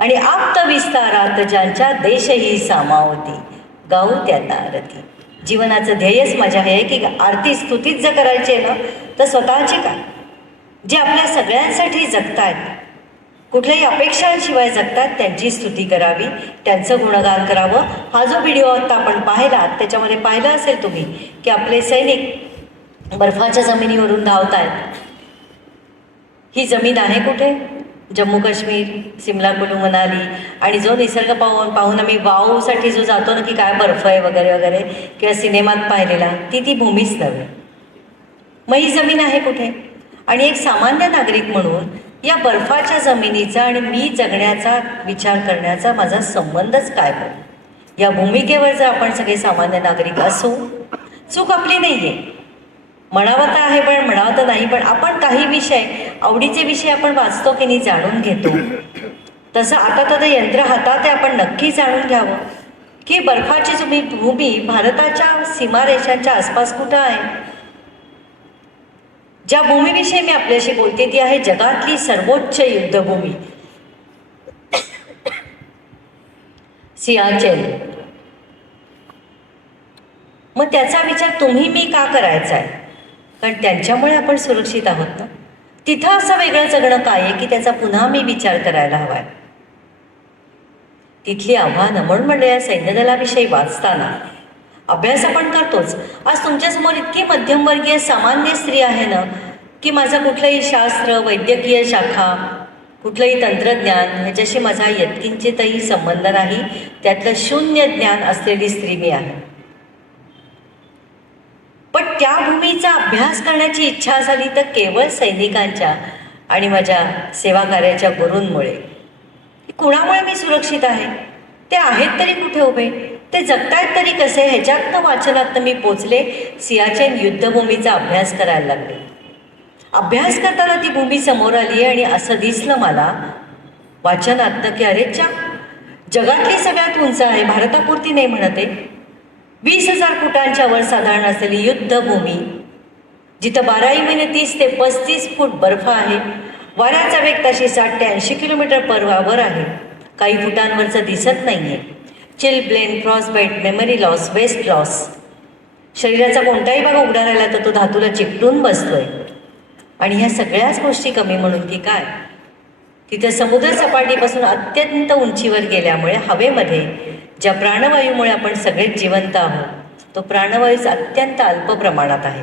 आणि आप्त विस्तारात ज्यांच्या देशही सामावती, गाऊ त्यांना आरती. जीवनाचं ध्येयच माझ्या आहे की आरती स्तुतीच जर करायची आहे ना, तर स्वतःची काय, जे आपल्या सगळ्यांसाठी जगतायत, कुठल्याही अपेक्षांशिवाय जगतात, त्यांची स्तुती करावी, त्यांचं गुणगान करावं. हा जो व्हिडिओ आता आपण पाहिला, त्याच्यामध्ये पाहिलं असेल तुम्ही की आपले सैनिक बर्फाच्या जमिनीवरून धावत आहेत. ही जमीन आहे कुठे? जम्मू काश्मीर, सिमला, कुलू, मनाली. आणि जो निसर्ग पाहून आम्ही वावसाठी जो जातो ना की काय बर्फ आहे वगैरे वगैरे, किंवा सिनेमात पाहिलेला, ती भूमीच नव्हे. मग ही जमीन आहे कुठे? आणि एक सामान्य नागरिक म्हणून या बर्फाच्या जमिनीचा आणि मी जगण्याचा विचार करण्याचा माझा संबंधच काय बरं? या भूमिकेवर जर आपण सगळे सामान्य नागरिक असू, चूक आपली नाही आहे, म्हणावं तर आहे पण म्हणावं तर नाही, पण आपण काही विषय, आवडीचे विषय आपण वाचतो की नाही, जाणून घेतो. तसं आता तर यंत्र हातात आहे, आपण नक्की जाणून घ्यावं की बर्फाची भूमी भारताच्या सीमारेषांच्या आसपास कुठं आहे. ज्या भूमीविषयी मी आपल्याशी बोलते ती आहे जगातली सर्वोच्च युद्धभूमी, सियाचेन. मग त्याचा विचार तुम्ही मी का करायचा आहे? कारण त्यांच्यामुळे आपण सुरक्षित आहोत ना. तिथं असं वेगळं जगणं काय आहे की त्याचा पुन्हा मी विचार करायला हवा आहे. तिथली आव्हानं, म्हणून म्हणलं या सैन्यदलाविषयी वाचताना अभ्यास आपण करतोच. आज तुमच्यासमोर इतकी मध्यमवर्गीय सामान्य स्त्री आहे ना की माझा कुठलंही शास्त्र, वैद्यकीय शाखा, कुठलंही तंत्रज्ञान ह्याच्याशी माझा यत्किंचितही संबंध नाही. त्यातलं शून्य ज्ञान असलेली स्त्री मी आहे. पण त्या भूमीचा अभ्यास करण्याची इच्छा झाली तर केवळ सैनिकांच्या आणि माझ्या सेवा कार्याच्या गुरूंमुळे. कुणामुळे मी सुरक्षित आहे? ते आहेत तरी कुठे उभे, ते जगतायत तरी कसे, ह्याच्यातनं वाचनातनं मी पोचले. सियाचेन युद्धभूमीचा अभ्यास करायला लागले. अभ्यास करताना ती भूमी समोर आली आणि असं दिसलं मला वाचनातनं की अरेच्या, जगातली सगळ्यात उंच आहे, भारतापुरती नाही म्हणते, 20,000 फुटांच्या वर साधारण असलेली युद्धभूमी, जिथं 12 महिने 30 ते 35 फूट बर्फ आहे. वाऱ्याचा वेग तशी 60 ते 80 किलोमीटर/वर आहे. काही फुटांवरचं दिसत नाही आहे. Chilblain, frostbite, memory loss, weight loss. शरीराचा कोणताही भाग उघडा राहिला तर तो धातूला चिकटून बसतोय. आणि ह्या सगळ्याच गोष्टी कमी म्हणून की काय, तिथे समुद्र सपाटीपासून अत्यंत उंचीवर गेल्यामुळे हवेमध्ये ज्या प्राणवायूमुळे आपण सगळेच जिवंत आहोत, तो प्राणवायूच अत्यंत अल्प प्रमाणात आहे.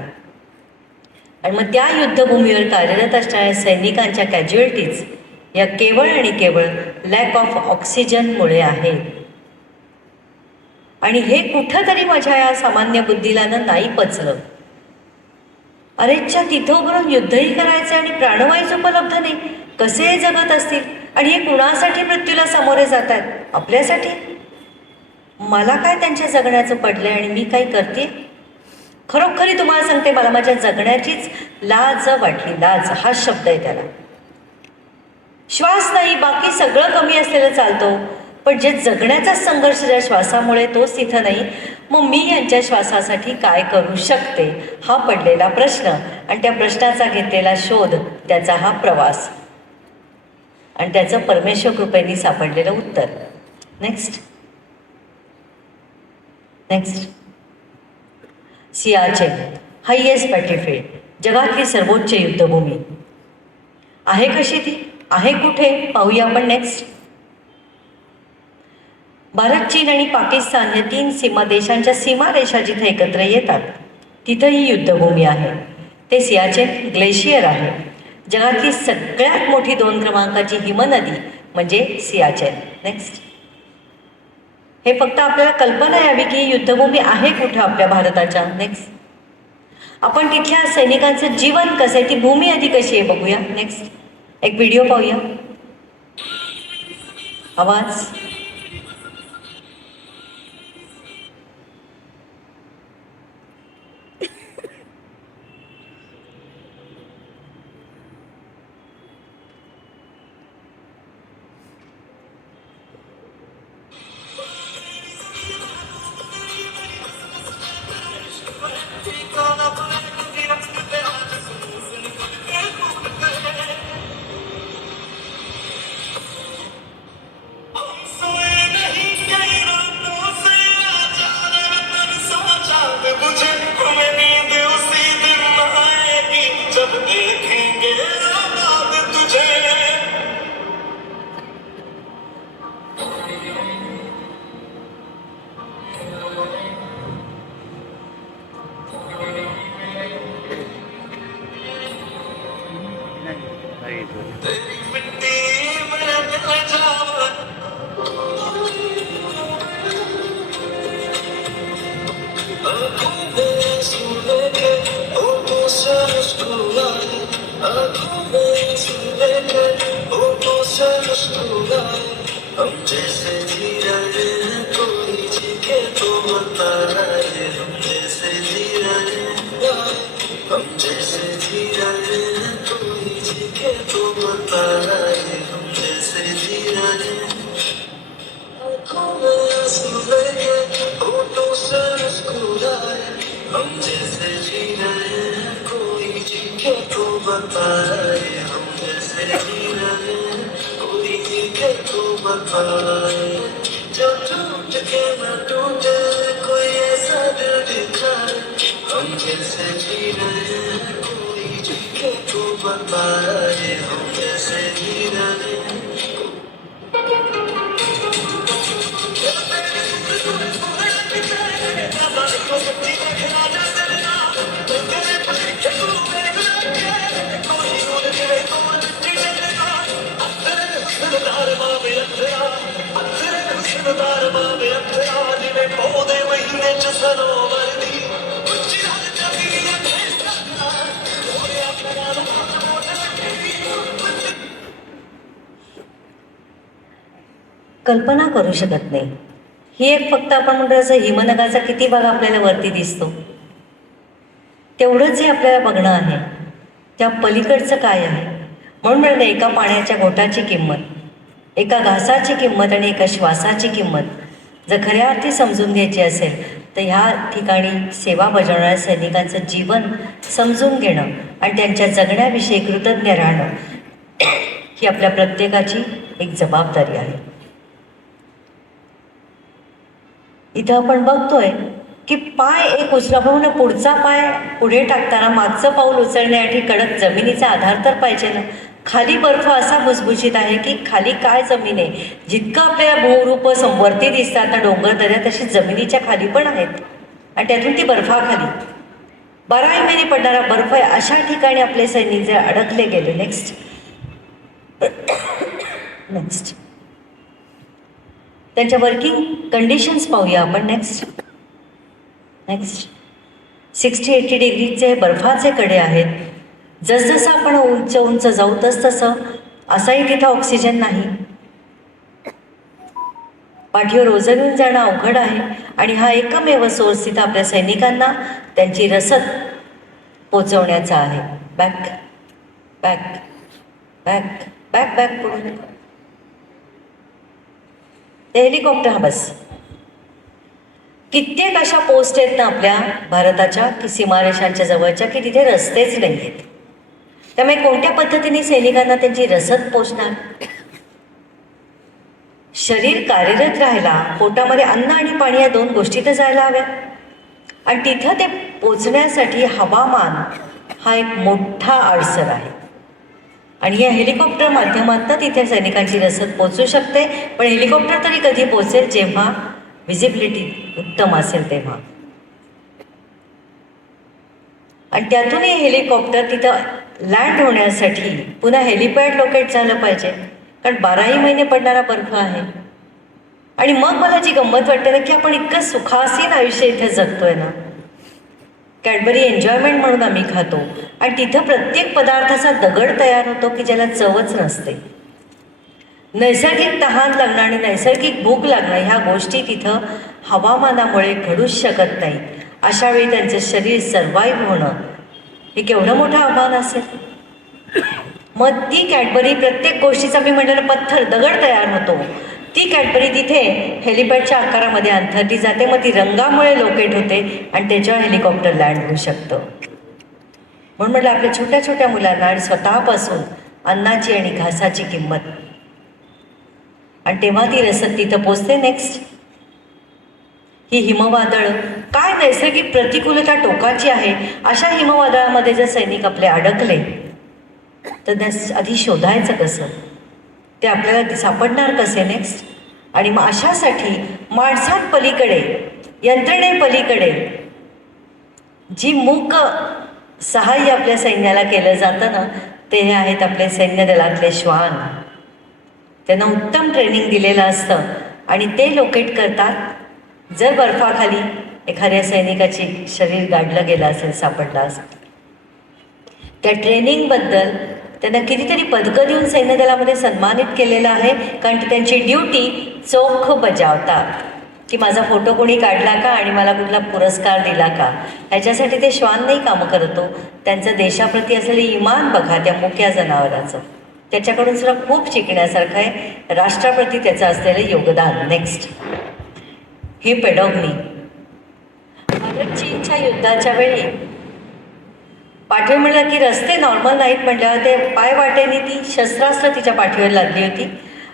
आणि मग त्या युद्धभूमीवर कार्यरत असणाऱ्या सैनिकांच्या कॅज्युअल्टीज या केवळ आणि केवळ लॅक ऑफ ऑक्सिजनमुळे आहे. आणि हे कुठंतरी माझ्या या सामान्य बुद्धीला नाही पचलं. अरेच्या, तिथं उभारून युद्धही करायचे आणि प्राणवायूच उपलब्ध नाही, कसे हे जगत असतील? आणि हे कुणासाठी मृत्यूला सामोरे जात आहेत? आपल्यासाठी. मला काय त्यांच्या जगण्याचं पडलंय आणि मी काय करते? खरोखरी तुम्हाला सांगते, मला माझ्या जगण्याचीच लाज वाटली. लाज हा शब्द आहे त्याला. श्वास नाही, बाकी सगळं कमी असलेलं चालतो, पण जे जगण्याचा संघर्ष ज्या श्वासामुळे तोच तिथं नाही, मग मी यांच्या श्वासासाठी काय करू शकते हा पडलेला प्रश्न, आणि त्या प्रश्नाचा घेतलेला शोध, त्याचा हा प्रवास, आणि त्याचं परमेश्वर कृपेने सापडलेलं उत्तर. नेक्स्ट. सियाचेन, हायेस्ट बॅटलफील्ड, जगातली सर्वोच्च युद्धभूमी आहे. कशी ती आहे? कुठे? पाहूया आपण. नेक्स्ट. भारत, चीन आणि पाकिस्तान या 3 सीमा देशांच्या सीमारेषा जिथे एकत्र येतात तिथं ही युद्धभूमी आहे. ते सियाचेन ग्लेशियर आहे. जगातली सगळ्यात मोठी 2 क्रमांकाची हिमनदी म्हणजे सियाचेन. नेक्स्ट. हे फक्त आपल्याला कल्पना यावी की ही युद्धभूमी आहे कुठं आपल्या भारताच्या. नेक्स्ट. आपण तिथल्या सैनिकांचं जीवन कसं आहे, ती भूमी आधी कशी आहे बघूया. नेक्स्ट. एक व्हिडिओ पाहूया. आवाज. कल्पना करू शकत नाही. ही एक फक्त आपण म्हणतो असं हिमनगाचा किती भाग आपल्याला वरती दिसतो तेवढंच हे आपल्याला बघणं आहे. त्या पलीकडचं काय आहे. म्हणून म्हणलं एका पाण्याच्या घोटाची किंमत, एका घासाची किंमत आणि एका श्वासाची किंमत जर खऱ्या अर्थी समजून घ्यायची असेल तर ह्या ठिकाणी सेवा बजावणाऱ्या सैनिकांचं जीवन समजून घेणं आणि त्यांच्या जगण्याविषयी कृतज्ञ राहणं ही आपल्या प्रत्येकाची एक जबाबदारी आहे. इथं आपण बघतोय की पाय एक उचला म्हणून पुढचा पाय पुढे टाकताना मागचं पाऊल उचलण्यासाठी कडक जमिनीचा आधार तर पाहिजे ना. खाली बर्फ असा भुसभुशीत आहे की खाली काय जमीन आहे. जितकं आपल्याला भूरूप वरती दिसतं आता डोंगर दऱ्या तशी जमिनीच्या खाली पण आहेत आणि त्यातून ती बर्फाखाली 12 महिने पडणारा बर्फ आहे. अशा ठिकाणी आपले सैनिक जे अडकले गेले. नेक्स्ट. नेक्स्ट. त्यांच्या वर्किंग कंडिशन्स पाहूया आपण. नेक्स्ट. नेक्स्ट. 60-80 डिग्रीचे बर्फाचे कडे आहेत. जसजसं आपण उंच उंच जाऊ तसं असाही तिथं ऑक्सिजन नाही. पाठीवर ओझं घेऊन जाणं अवघड आहे आणि हा एकमेव सोर्स तिथं आपल्या सैनिकांना त्यांची रसद पोचवण्याचा आहे. Back back back back back पुढे ते हेलिकॉप्टर. हा बस. कित्येक अशा पोस्ट आहेत ना आपल्या भारताच्या की सीमारेषांच्या जवळच्या की तिथे रस्तेच नाही आहेत. त्यामुळे कोणत्या पद्धतीने सैनिकांना त्यांची रसद पोचणार. शरीर कार्यरत राहायला पोटामध्ये अन्न आणि पाणी या 2 गोष्टी तर जायला हव्या आणि तिथं ते पोचण्यासाठी हवामान हा एक मोठा अडसर आहे. आणि या हेलिकॉप्टर माध्यमातून तिथे सैनिकांची रसद पोचू शकते, पण हेलिकॉप्टर तरी कधी पोचेल जेव्हा व्हिजिबिलिटी उत्तम असेल तेव्हा. आणि त्यातूनही हेलिकॉप्टर तिथं लँड होण्यासाठी पुन्हा हेलिपॅड लोकेट झालं पाहिजे, कारण 12ही महिने पडणारा बर्फ आहे. आणि मग मला जी गंमत वाटते ना की आपण इतकं सुखासीन आयुष्य इथे जगतोय ना, कॅडबरी एन्जॉयमेंट म्हणून आम्ही खातो आणि तिथं प्रत्येक पदार्थाचा दगड तयार होतो की ज्याला चवच नसते. नैसर्गिक तहान लागणं आणि नैसर्गिक भूक लागणं ह्या गोष्टी तिथं हवामानामुळे घडूच शकत नाही. अशा वेळी त्यांचं शरीर सर्वाईव्ह होणं हे केवढं मोठं आव्हान असेल. मग ती कॅडबरी प्रत्येक गोष्टीचा मी म्हटलं पत्थर दगड तयार होतो, ती कॅडबरी तिथे हेलिपॅडच्या आकारामध्ये अंथरली जाते. मग ती रंगामुळे लोकेट होते आणि त्याच्यावर हेलिकॉप्टर लँड होऊ शकतं. म्हणून म्हटलं आपल्या छोट्या छोट्या मुलांना आणि स्वतःपासून अन्नाची आणि घासाची किंमत, आणि तेव्हा ती रसद तिथं पोचते. नेक्स्ट, ही हिमवादळ काय नैसर्गिक प्रतिकूलता टोकाची आहे. अशा हिमवादळामध्ये जर सैनिक आपले अडकले तर आधी शोधायचं कसं, ते आपल्याला सापडणार कसे. नेक्स्ट, आणि मग अशासाठी माणसात पलीकडे यंत्रणेपलीकडे जी मूक सहाय्य आपल्या सैन्याला केलं जातं ना, ते हे आहेत आपले सैन्य दलातले श्वान. त्यांना उत्तम ट्रेनिंग दिलेलं असतं आणि ते लोकेट करतात जर बर्फाखाली एखाद्या सैनिकाची शरीर गाडलं गेलं असेल, सापडलं असेल. त्या ट्रेनिंगबद्दल त्यांना कितीतरी पदकं देऊन सैन्य दलामध्ये सन्मानित केलेलं आहे, कारण की त्यांची ड्युटी चोख बजावतात. की माझा फोटो कोणी काढला का आणि मला कुठला पुरस्कार दिला का, ह्याच्यासाठी ते श्वान नाही कामं करतो. त्यांचं देशाप्रती असलेलं इमान बघा त्या मुक्या जनावराचं, त्याच्याकडून सुद्धा खूप शिकण्यासारखं आहे. राष्ट्राप्रती त्याचं असलेलं योगदान. नेक्स्ट, हे पेडॉग्नी भारत चीनच्या युद्धाच्या वेळी पाठीवर म्हणलं की रस्ते नॉर्मल नाहीत म्हटल्यावर ते पायवाटेने ती शस्त्रास्त्र तिच्या पाठीवर लादली होती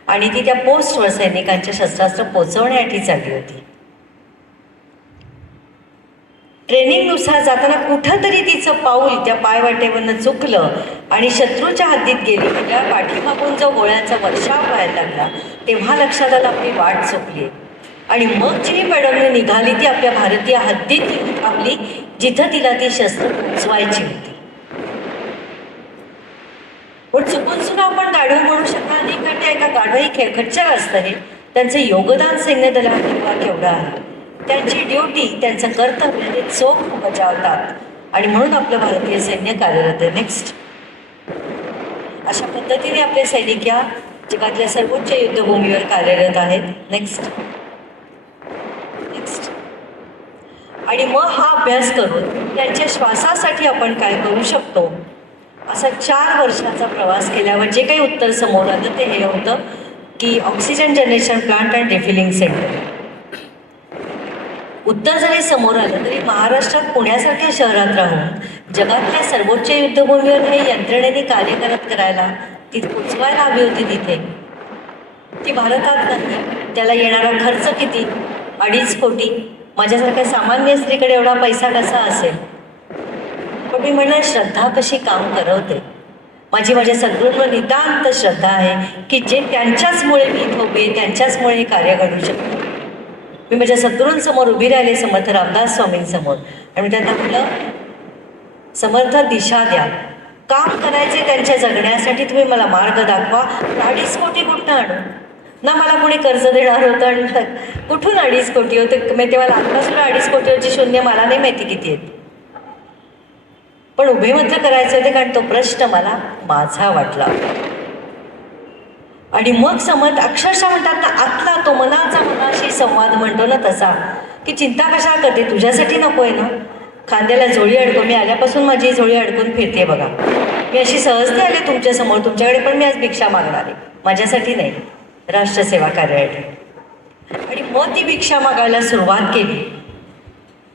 आणि ती त्या पोस्टवर सैनिकांचे शस्त्रास्त्र पोचवण्यासाठी चालली होती. ट्रेनिंगनुसार जाताना कुठंतरी तिचं पाऊल त्या पायवाटेवरनं चुकलं आणि शत्रूच्या हद्दीत गेली. त्या पाठीमागून जो गोळ्यांचा वर्षाव व्हायला लागला तेव्हा लक्षात आलं आपली वाट चुकली. आणि मग जी पेडॉग्नी निघाली ती आपल्या भारतीय हद्दीत येऊन थांबली, जिथं तिला ती शस्त्र पोचवायची होती. पण चुकून सुद्धा आपण गाढव म्हणू शकणार नाही, कारण ते एका गाढवही खेळखच्चर असतं. हे त्यांचं योगदान सैन्य दलात केवढं आहे. त्यांची ड्युटी, त्यांचं कर्तव्य ते चोख बजावतात आणि म्हणून आपलं भारतीय सैन्य कार्यरत आहे. नेक्स्ट, अशा पद्धतीने आपले सैनिक या जगातल्या सर्वोच्च युद्धभूमीवर कार्यरत आहेत. नेक्स्ट, आणि मग हा अभ्यास करून त्यांच्या श्वासासाठी आपण काय करू शकतो, असा 4 वर्षाचा प्रवास केल्यावर जे काही उत्तर समोर आलं ते हे होतं की oxygen generation plant and refilling centre. उत्तर जरी समोर आलं तरी महाराष्ट्रात पुण्यासारख्या शहरात राहून जगातल्या सर्वोच्च युद्धभूमीवर हे यंत्रणेने कार्य करायला ती पोचवायला हवी होती तिथे. ती भारतात नाही. त्याला येणारा खर्च किती? 2.5 कोटी. माझ्यासारख्या सामान्य स्त्रीकडे एवढा पैसा कसा असेल? पण मी म्हणलं श्रद्धा कशी काम करवते. माझ्या सद्गुरूंवर नितांत श्रद्धा आहे की जे त्यांच्याचमुळे मी इथं उभी, त्यांच्याचमुळे हे कार्य घडू शकतो. मी माझ्या सद्गुरूंसमोर उभी राहिले, समर्थ रामदास स्वामींसमोर, आणि मी त्यांना म्हटलं समर्थ दिशा द्या, काम करायचे त्यांच्या जगण्यासाठी तुम्ही मला मार्ग दाखवा. 2.5 कोटी कुठं आणू? ना मला कोणी कर्ज देणार होतं आणि कुठून 2.5 कोटी होते. मी तेव्हा आत्तासुद्धा 2.5 कोटीवरची शून्य मला नाही माहिती किती आहेत, पण उभे मात्र करायचे होते, कारण तो प्रश्न मला माझा वाटला. आणि मग समर्थ अक्षरशः म्हणतात ना, आतला तो मनाचा मनाशी संवाद म्हणतो ना तसा, की चिंता कशा करते, तुझ्यासाठी नको आहे ना. खांद्याला झोळी अडकून, मी आल्यापासून माझी झोळी अडकून फिरते बघा. मी अशी सहजते आले तुमच्यासमोर, तुमच्याकडे पण मी आज भिक्षा मागणार आहे, माझ्यासाठी नाही, राष्ट्रसेवा कार्यासाठी. आणि मग ती भिक्षा मागायला सुरुवात केली.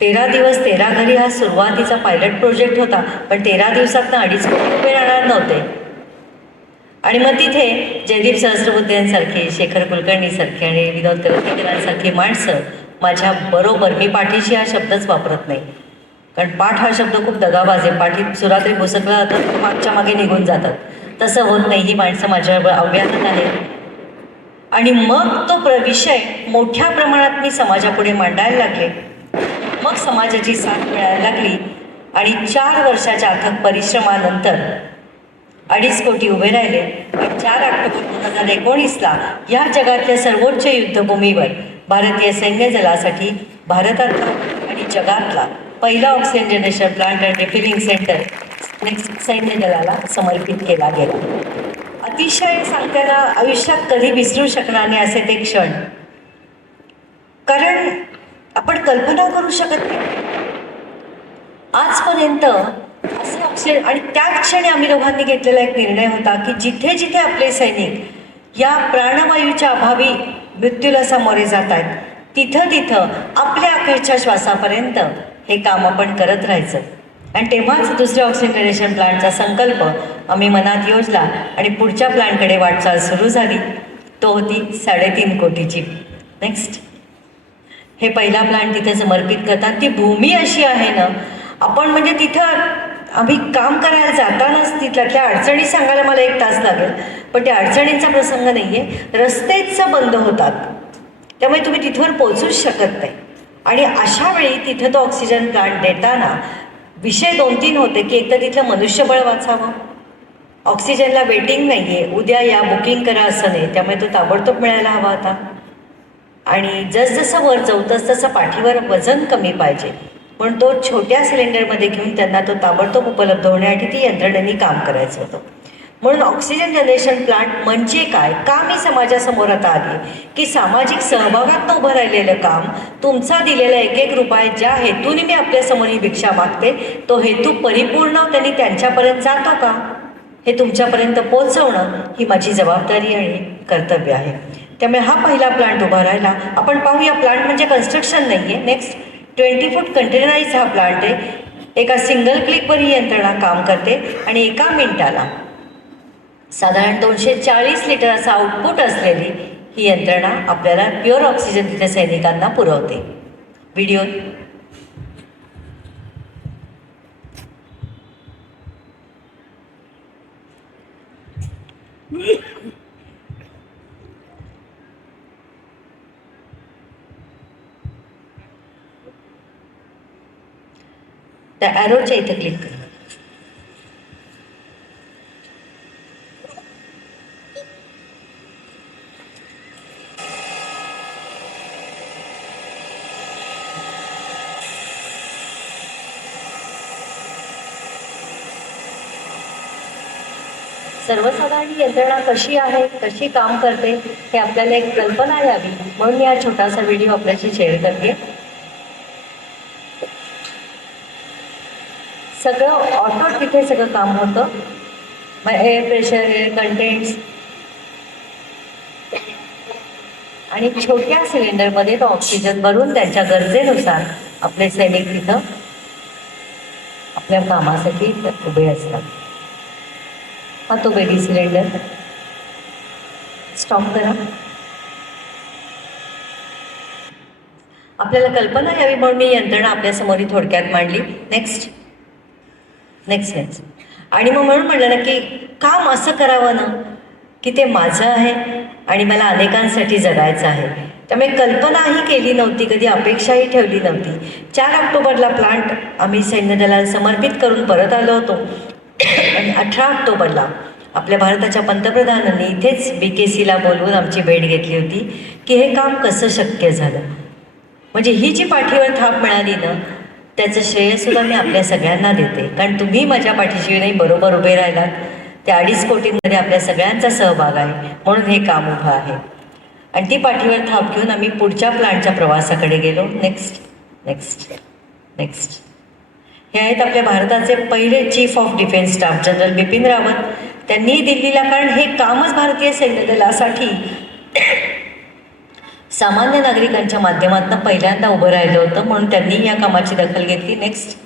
13 दिवस 13 घरी हा सुरुवातीचा पायलट प्रोजेक्ट होता, पण 13 दिवसात 2.5 कोटी रुपये राहणार नव्हते. आणि मग तिथे जयदीप सहस्रबुद्धेंसारखे, शेखर कुलकर्णीसारखे आणि विनोद तलवटीकरांसारखी माणसं माझ्या बरोबर, मी पाठीशी हा शब्दच वापरत नाही, कारण पाठ हा शब्द खूप दगाबाज आहे. पाठी सुरात्री घुसकला जातात, मागच्या मागे निघून जातात. तसं होत नाही, ही माणसं माझ्याबरोबर अव्याहत आहेत. आणि मग तो विषय मोठ्या प्रमाणात मी समाजापुढे मांडायला लागले. मग समाजाची साथ मिळायला लागली आणि 4 वर्षाच्या अथक परिश्रमानंतर 2.5 कोटी उभे राहिले. 4 ऑक्टोबर 2019ला या जगातल्या सर्वोच्च युद्धभूमीवर भारतीय सैन्य दलासाठी भारतातला आणि जगातला पहिला oxygen generation plant and refilling centre सैन्य दलाला समर्पित केला गेला. अतिशय सांगताना आयुष्यात कधी विसरू शकणार नाही असे ते क्षण, कारण आपण कल्पना करू शकत नाही आजपर्यंत असे ऑक्सिजन. आणि त्याच क्षणी आम्ही दोघांनी घेतलेला एक निर्णय होता की जिथे जिथे आपले सैनिक या प्राणवायूच्या अभावी मृत्यूला सामोरे जात आहेत, तिथं तिथं आपल्या अखेरच्या श्वासापर्यंत हे काम आपण करत राहायचं. आणि तेव्हाच दुसऱ्या ऑक्सिजन जनरेशन प्लांटचा संकल्प आम्ही मनात योजला आणि पुढच्या प्लांटकडे वाटचाल सुरू झाली. तो होती 3.5 कोटीची. नेक्स्ट, हे पहिला प्लांट तिथे समर्पित करतात. ती भूमी अशी आहे ना, आपण म्हणजे तिथं आम्ही काम करायला जातानाच तिथल्या अडचणी सांगायला मला 1 तास लागेल, पण त्या अडचणींचा प्रसंग नाही आहे. रस्तेच बंद होतात, त्यामुळे तुम्ही तिथवर पोचूच शकत नाही. आणि अशा वेळी तिथं तो ऑक्सिजन प्लांट देताना विषय 2-3 होते की एक तर तिथलं मनुष्यबळ वाचावं, ऑक्सिजनला वेटिंग नाही आहे, उद्या या बुकिंग करा असं नाही, त्यामुळे तो ताबडतोब मिळायला हवा होता. आणि जसजसं वर जाऊ तसं पाठीवर वजन कमी पाहिजे, पण तो छोट्या सिलेंडरमध्ये घेऊन त्यांना तो ताबडतोब उपलब्ध होण्यासाठी ती यंत्रणेनी काम करायचं होतं. म्हणून ऑक्सिजन जनरेशन प्लांट म्हणजे काय, का मी समाजासमोर आता आली, की सामाजिक सहभागात उभं राहिलेलं काम, तुमचा दिलेला 1-1 रुपये ज्या हेतूने मी आपल्यासमोर ही भिक्षा मागते, तो हेतू परिपूर्ण त्यांनी त्यांच्यापर्यंत जातो का हे तुमच्यापर्यंत पोहोचवणं ही माझी जबाबदारी आणि कर्तव्य आहे. त्यामुळे हा पहिला प्लांट उभा राहिला. आपण पाहूया, प्लांट म्हणजे कन्स्ट्रक्शन नाही आहे. नेक्स्ट, 20 फूट कंटेनराइज हा प्लांट आहे. एका सिंगल क्लिकवर ही यंत्रणा काम करते आणि 1 मिनिटाला साधारण 240 लिटर असं आउटपुट असलेली ही यंत्रणा आपल्याला प्युअर ऑक्सिजन तिथे सैनिकांना पुरवते. व्हिडिओ त्या ॲरोच्या इथं क्लिक करा. सर्वसाधारण ही यंत्रणा कशी आहे, कशी काम करते हे आपल्याला एक कल्पना यावी म्हणून मी हा छोटासा व्हिडिओ आपल्याशी शेअर करते. सगळं ऑटो तिथे सगळं काम होतं. एअर प्रेशर, एअर कंटेंट्स आणि छोट्या सिलेंडरमध्ये तो ऑक्सिजन भरून त्यांच्या गरजेनुसार आपले सैनिक तिथं आपल्या कामासाठी उभे असतात. हा तो बेबी सिलेंडर स्टॉप करा. आपल्याला कल्पना यावी म्हणून मी यंत्रणा आपल्यासमोर थोडक्यात मांडली. Next next next. आणि मग म्हणून म्हणलं ना की काम असं करावं ना की ते माझं आहे आणि मला अनेकांसाठी जगायचं आहे. त्यामुळे कल्पनाही केली नव्हती, कधी अपेक्षाही ठेवली नव्हती. 4 ऑक्टोबरला प्लांट आम्ही सैन्य दलाला समर्पित करून परत आलो होतो आणि 18 ऑक्टोबरला आपल्या भारताच्या पंतप्रधानांनी इथेच BKCला बोलवून आमची भेट घेतली होती की हे काम कसं शक्य झालं. म्हणजे ही जी पाठीवर थाप मिळाली ना त्याचं श्रेयसुद्धा मी आपल्या सगळ्यांना देते, कारण तुम्ही माझ्या पाठीशी नाही बरोबर उभे राहिलात. त्या 2.5 कोटींमध्ये आपल्या सगळ्यांचा सहभाग आहे म्हणून हे काम उभं आहे. आणि ती पाठीवर थाप घेऊन आम्ही पुढच्या प्लांटच्या प्रवासाकडे गेलो. Next next next. हे आहेत आपल्या भारताचे पहिले chief of defence staff general Bipin Rawat. त्यांनी दिल्लीला, कारण हे कामच भारतीय सैन्य दलासाठी सामान्य नागरिकांच्या माध्यमातून पहिल्यांदा उभं राहिलं होतं म्हणून त्यांनी या कामाची दखल घेतली. नेक्स्ट.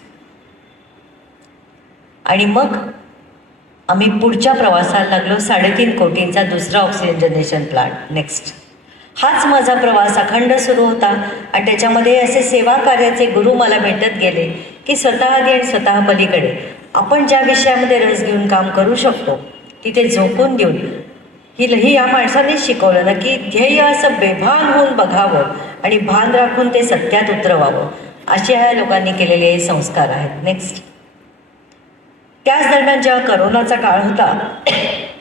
आणि मग आम्ही पुढच्या प्रवासाला लागलो. 3.5 कोटींचा दुसरा ऑक्सिजन जनरेशन प्लांट. नेक्स्ट. हाच माझा प्रवास अखंड सुरू होता आणि त्याच्यामध्ये असे सेवा कार्याचे गुरु मला भेटत गेले की स्वतः आधी आणि स्वतः पलीकडे आपण ज्या विषयामध्ये रस घेऊन काम करू शकतो तिथे झोकून देऊन ही या माणसाने शिकवलं ना की ध्येय असं बेभान होऊन बघावं आणि भान राखून ते सत्यात उतरवावं, असे ह्या लोकांनी केलेले हे संस्कार आहेत. नेक्स्ट. त्याच दरम्यान जेव्हा करोनाचा काळ होता,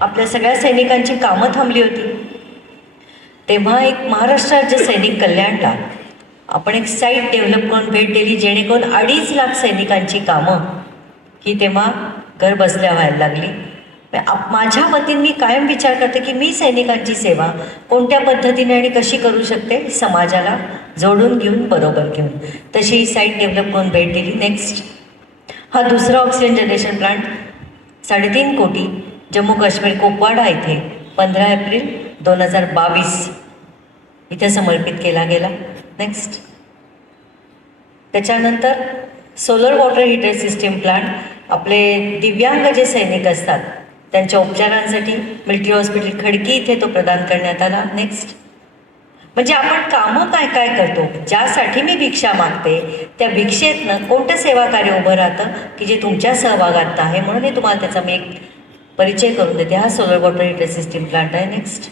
आपल्या सगळ्या सैनिकांची कामं थांबली होती, तेव्हा एक महाराष्ट्र राज्य सैनिक कल्याणला आपण एक साईट डेव्हलप करून भेट दिली, जेणेकरून 2.5 लाख सैनिकांची कामं ही तेव्हा घर बसल्या व्हायला लागली. माझ्या वतीने मी कायम विचार करते की मी सैनिकांची सेवा कोणत्या पद्धतीने आणि कशी करू शकते, समाजाला जोडून घेऊन, बरोबर घेऊन. तशी ही साईट डेव्हलप करून भेट दिली. नेक्स्ट. हा दुसरा ऑक्सिजन जनरेशन प्लांट 3.5 कोटी जम्मू काश्मीर कोपवाडा इथे 15 एप्रिल 2022 इथे समर्पित केला गेला. नेक्स्ट. त्याच्यानंतर solar water heater system plant आपले दिव्यांग जे सैनिक असतात त्यांच्या उपचारांसाठी मिलिटरी हॉस्पिटल खडकी इथे तो प्रदान करण्यात आला. नेक्स्ट. म्हणजे आपण कामं काय काय करतो, ज्यासाठी मी भिक्षा मागते त्या भिक्षेतनं कोणतं सेवा कार्य उभं राहतं की जे तुमच्या सहभागात आहे, म्हणून हे तुम्हाला त्याचा मी एक परिचय करून देते. हा solar water heater system plant आहे. नेक्स्ट.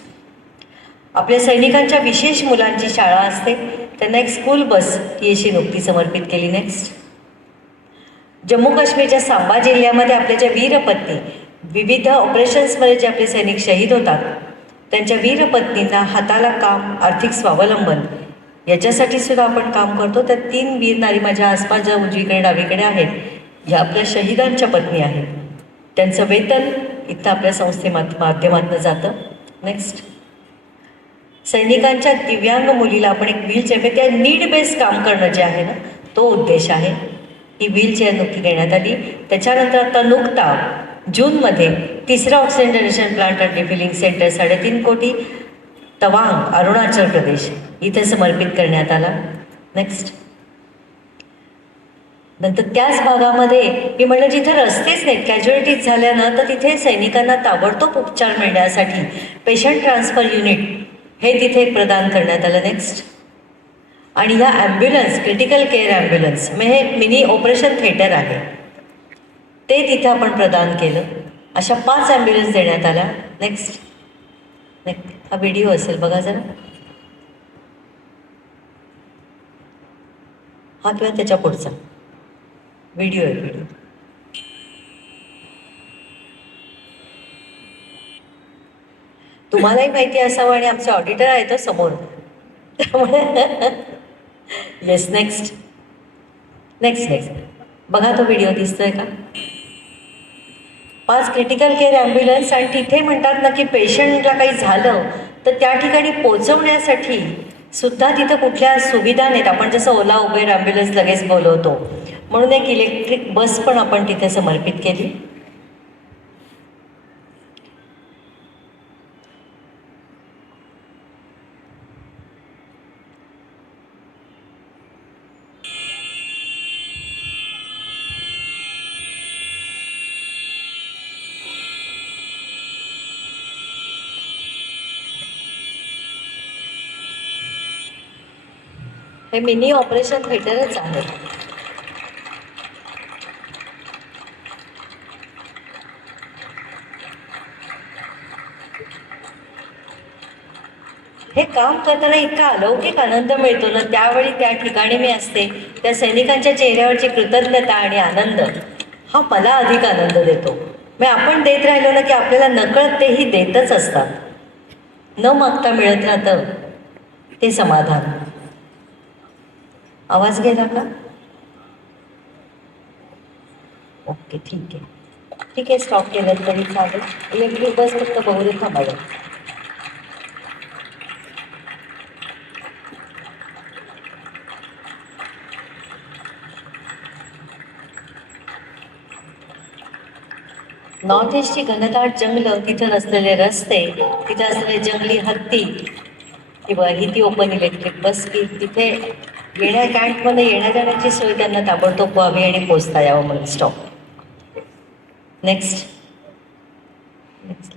आपल्या सैनिकांच्या विशेष मुलांची शाळा असते, त्यांना एक स्कूल बस ही अशी नुकती समर्पित केली. नेक्स्ट. जम्मू काश्मीरच्या सांबा जिल्ह्यामध्ये आपल्या ज्या वीरपत्नी विविध ऑपरेशन्समध्ये जे आपले सैनिक शहीद होतात, त्यांच्या वीरपत्नींना हाताला काम, आर्थिक स्वावलंबन याच्यासाठी सुद्धा आपण काम करतो. त्या 3 वीर नारी माझ्या आसपास ज्या उजवीकडे डावीकडे आहेत, ह्या आपल्या शहीदांच्या पत्नी आहेत. त्यांचं वेतन इथं आपल्या माध्यमातून जातं. नेक्स्ट. सैनिकांच्या दिव्यांग मुलीला आपण एक व्हीलचेअर, त्या नीड बेस्ड काम करणं जे आहे ना, तो उद्देश आहे. ही व्हीलचेअर नुकती देण्यात आली. त्याच्यानंतर आता नुकता जूनमध्ये 3रा oxygen generation plant and refilling centre 3.5 कोटी तवांग अरुणाचल प्रदेश इथे समर्पित करण्यात आला. नेक्स्ट. नंतर त्याच भागामध्ये मी म्हटलं जिथे रस्तेच नाहीत, कॅज्युअलिटीज झाल्या ना, तर तिथे सैनिकांना ताबडतोब उपचार मिळण्यासाठी पेशंट ट्रान्सफर युनिट हे तिथे प्रदान करण्यात आलं. नेक्स्ट. आणि ह्या ॲम्ब्युलन्स, क्रिटिकल केअर ॲम्ब्युलन्स म्हणजे हे मिनी ऑपरेशन थिएटर आहे, ते तिथे आपण प्रदान केलं. अशा 5 ॲम्ब्युलन्स देण्यात आल्या. नेक्स्ट. हा व्हिडिओ असेल बघा जरा, हा किंवा त्याच्या पुढचा व्हिडिओ आहे. व्हिडिओ तुम्हालाही माहिती असावं आणि आमचे ऑडिटर आहे तो समोर, त्यामुळे येस. नेक्स्ट. नेक्स्ट. नेक्स्ट. बघा तो व्हिडिओ दिसतोय का? 5 क्रिटिकल केअर ॲम्ब्युलन्स, आणि तिथे म्हणतात ना की पेशंटला काही झालं तर त्या ठिकाणी पोचवण्यासाठी सुद्धा तिथं कुठल्या सुविधा नाहीत. आपण जसं ओला उबेर ॲम्ब्युलन्स लगेच बोलवतो, म्हणून एक इलेक्ट्रिक बस पण आपण तिथे समर्पित केली. हे मिनी ऑपरेशन थिएटरच आहे. हे काम करताना इतका अलौकिक आनंद मिळतो ना, त्यावेळी त्या ठिकाणी मी असते, त्या सैनिकांच्या चेहऱ्यावरची कृतज्ञता आणि आनंद हा मला अधिक आनंद देतो. मग आपण देत राहिलो ना की आपल्याला नकळत तेही देतच असतात. न मागता मिळत राहतं ते समाधान. आवाज गेला का? ओके, ठीक आहे. ठीक आहे, स्टॉप केलं तरी चालेल. इलेक्ट्रिक बस फक्त बघू दे, थांबायला. नॉर्थ ईस्टची घनदाट जंगलं, तिथं असलेले रस्ते, तिथं असलेले जंगली हत्ती, किंवा ही ती ओपन इलेक्ट्रिक बस की तिथे कॅम्पमध्ये येण्या जाण्याची सोय त्यांना ताबडतोब व्हावी आणि पोचता यावं म्हणून. स्टॉप. नेक्स्ट. नेक्स्ट.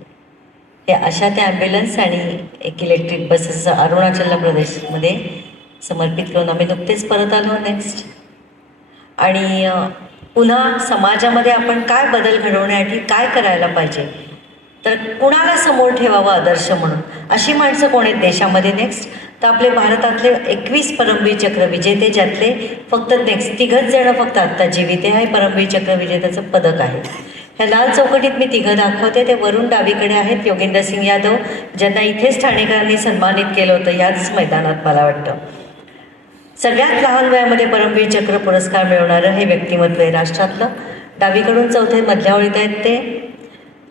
हे अशा त्या ॲम्ब्युलन्स आणि एक इलेक्ट्रिक बसेस अरुणाचल प्रदेशमध्ये समर्पित करून आम्ही नुकतेच परत आलो. नेक्स्ट. आणि पुन्हा समाजामध्ये आपण काय बदल घडवण्यासाठी काय करायला पाहिजे तर कुणाला समोर ठेवावं आदर्श म्हणून, अशी माणसं कोण आहेत देशामध्ये? नेक्स्ट तर आपले भारतातले 21 परमवीर चक्र विजेते, ज्यातले फक्त नेक्स्ट 3 जण फक्त आत्ता जीवित आहे. परमवीर चक्र विजेत्याचं पदक आहे. ह्या लाल चौकटीत मी 3 दाखवते. ते वरून डावीकडे आहेत योगेंद्र सिंग यादव, ज्यांना इथेच ठाणेकरांनी सन्मानित केलं होतं याच मैदानात मला वाटतं. सगळ्यात लहान वयामध्ये परमवीर चक्र पुरस्कार मिळवणारं हे व्यक्तिमत्व आहे राष्ट्रातलं. डावीकडून चौथे मधल्या ओळीत आहेत ते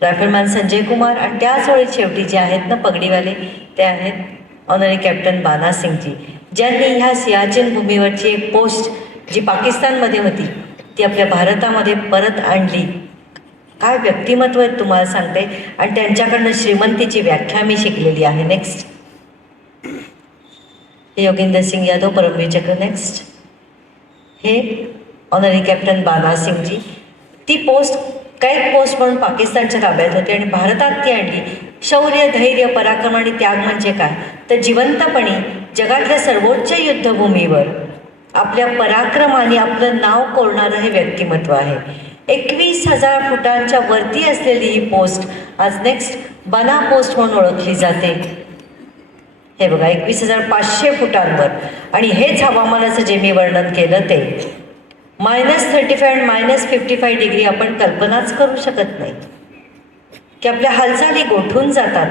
रायफलमॅन संजय कुमार, आणि त्याच ओळीत शेवटी जे आहेत ना पगडीवाले ते आहेत ऑनरी कॅप्टन बाना सिंगजी, ज्यांनी ह्या सियाचीन भूमीवरची एक पोस्ट जी पाकिस्तानमध्ये होती ती आपल्या भारतामध्ये परत आणली. काय व्यक्तिमत्व आहेत तुम्हाला सांगते, आणि त्यांच्याकडनं श्रीमंतीची व्याख्या मी शिकलेली आहे. नेक्स्ट हे योगेंद्र सिंग यादव परमवीर चक्र. नेक्स्ट हे ऑनरी कॅप्टन बाना सिंगजी. ती पोस्ट कैद पोस्ट म्हणून पाकिस्तानच्या ताब्यात होती आणि भारतात ती आणली. शौर्य, धैर्य, पराक्रम आणि त्याग म्हणजे काय तर जिवंतपणे जगातल्या सर्वोच्च युद्धभूमीवर आपल्या पराक्रमाने आपलं नाव कोरणारं हे व्यक्तिमत्व आहे. 21,000 फुटांच्या वरती असलेली ही पोस्ट आज नेक्स्ट बाना पोस्ट म्हणून ओळखली जाते. हे बघा 21,500 फुटांवर, आणि हेच हवामानाचं जे मी वर्णन केलं ते -35 आणि -55 डिग्री आपण कल्पनाच करू शकत नाही की आपल्या हालचाली गोठून जातात.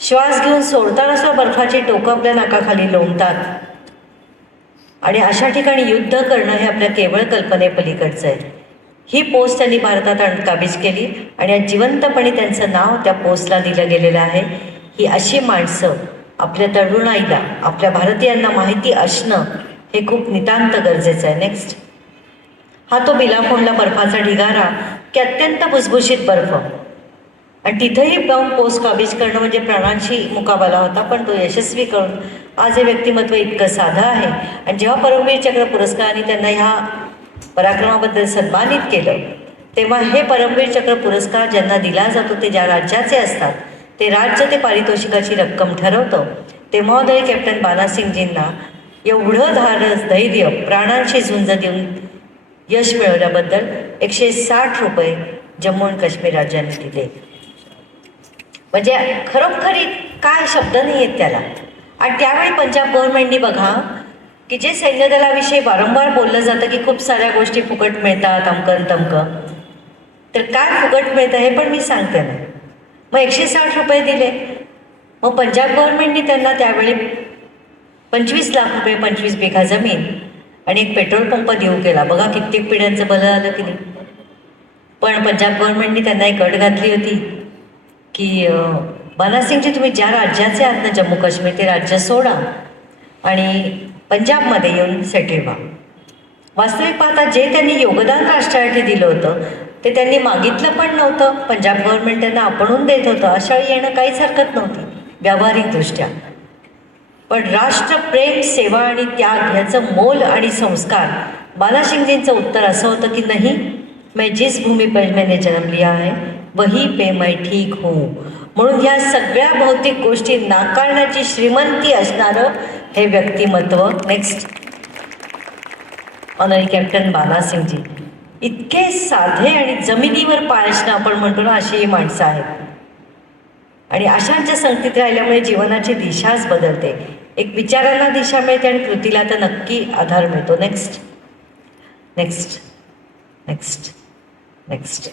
श्वास घेऊन सोडताना सुद्धा बर्फाची टोकं आपल्या नाकाखाली लोंबतात, आणि अशा ठिकाणी युद्ध करणं हे आपल्या केवळ कल्पनेपलीकडचं आहे. ही पोस्ट त्यांनी भारतात काबीज केली आणि आज जिवंतपणे त्यांचं नाव त्या पोस्टला दिलं गेलेलं आहे. ही अशी माणसं आपल्या तरुणाईला, आपल्या भारतीयांना माहिती असणं हे खूप नितांत गरजेचं आहे. नेक्स्ट हा तो बिलाफोनला बर्फाचा ढिगारा की अत्यंत भुसभुशीत बर्फ, आणि तिथंही जाऊन पोस्ट काबीज करणं म्हणजे प्राणांशी मुकाबला होता, पण तो यशस्वी करून आज हे व्यक्तिमत्व इतकं साधं आहे. आणि जेव्हा परमवीर चक्र पुरस्काराने त्यांना ह्या पराक्रमाबद्दल सन्मानित केलं तेव्हा हे परमवीर चक्र पुरस्कार ज्यांना दिला जातो ते ज्या राज्याचे असतात ते राज्य ते पारितोषिकाची रक्कम ठरवतं. तेव्हा ऑनरी कॅप्टन बाना सिंगजींना एवढं धाडस, धैर्य, प्राणांशी झुंज देऊन यश मिळवल्याबद्दल 160 रुपये जम्मू आणि काश्मीर राज्याने दिले. म्हणजे खरोखरी काय शब्द नाही आहेत त्याला. आणि त्यावेळी पंजाब गव्हर्नमेंटनी बघा की जे सैन्यदलाविषयी वारंवार बोललं जातं की खूप साऱ्या गोष्टी फुकट मिळतात, अमकन तमकं, तर काय फुकट मिळतं हे पण मी सांगते ना. मग 160 रुपये दिले. मग पंजाब गव्हर्नमेंटनी त्यांना त्यावेळी 25 लाख रुपये, 25 बिघा जमीन आणि एक पेट्रोल पंप देऊ केला. बघा कित्येक पिढ्यांचं भलं आलं की नाही. पण पंजाब गव्हर्नमेंटनी त्यांना एक अट घातली होती की बाना सिंगजी तुम्ही ज्या राज्याचे आहात ना जम्मू काश्मीर ते राज्य सोडा आणि पंजाबमध्ये येऊन सेटल व्हा. वास्तविक पाहता जे त्यांनी योगदान राष्ट्रासाठी दिलं होतं ते त्यांनी मागितलं पण नव्हतं. पंजाब गव्हर्नमेंट त्यांना आपणहून देत होतं. अशा वेळी येणं काहीच हरकत नव्हती व्यावहारिकदृष्ट्या. पण राष्ट्रप्रेम, सेवा आणि त्याग याचं मोल आणि संस्कार बाना सिंगजींचं उत्तर असं होतं की नाही, मैं जिस भूमी पर मैंने जन्म लिया है वही पे मैं ठीक हूँ. म्हणून ह्या सगळ्या भौतिक गोष्टी नाकारण्याची श्रीमंती असणारं हे व्यक्तिमत्व. नेक्स्ट ऑनरी कॅप्टन बाना सिंगजी. इतके साधे आणि जमिनीवर पाय असणं आपण म्हणतो ना, अशी ही माणसं आहेत. आणि अशांच्या संगतीत राहिल्यामुळे जीवनाची दिशाच बदलते. एक विचारांना दिशा मिळते आणि कृतीला तर नक्की आधार मिळतो. नेक्स्ट नेक्स्ट नेक्स्ट नेक्स्ट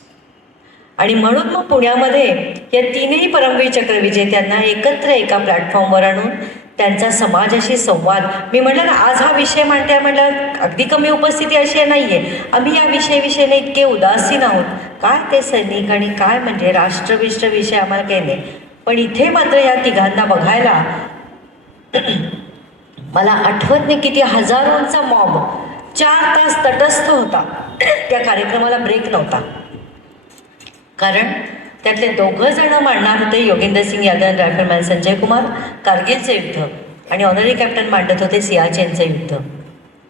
आणि म्हणून मग पुण्यामध्ये या 3ही परमवीर चक्र विजेत्यांना एकत्र एका प्लॅटफॉर्मवर आणून त्यांचा समाजाशी संवाद. मी म्हटलं ना आज हा विषय मांडते म्हटलं अगदी कमी उपस्थिती अशी नाही आहे. आम्ही या विषयाने इतके उदासीन आहोत. काय ते सैनिक आणि काय म्हणजे राष्ट्रविष्ट विषय आम्हाला काही नाही. पण इथे मात्र या तिघांना बघायला मला आठवत नाही किती हजारोंचा मॉब 4 तास तटस्थ होता. त्या कार्यक्रमाला ब्रेक नव्हता, कारण त्यातले 2 जण मांडणार होते योगेंद्र सिंग यादव आणि रायफलमॅन संजय कुमार कार्गिलचं युद्ध, आणि ऑनरी कॅप्टन मांडत होते सियाचेनचं युद्ध.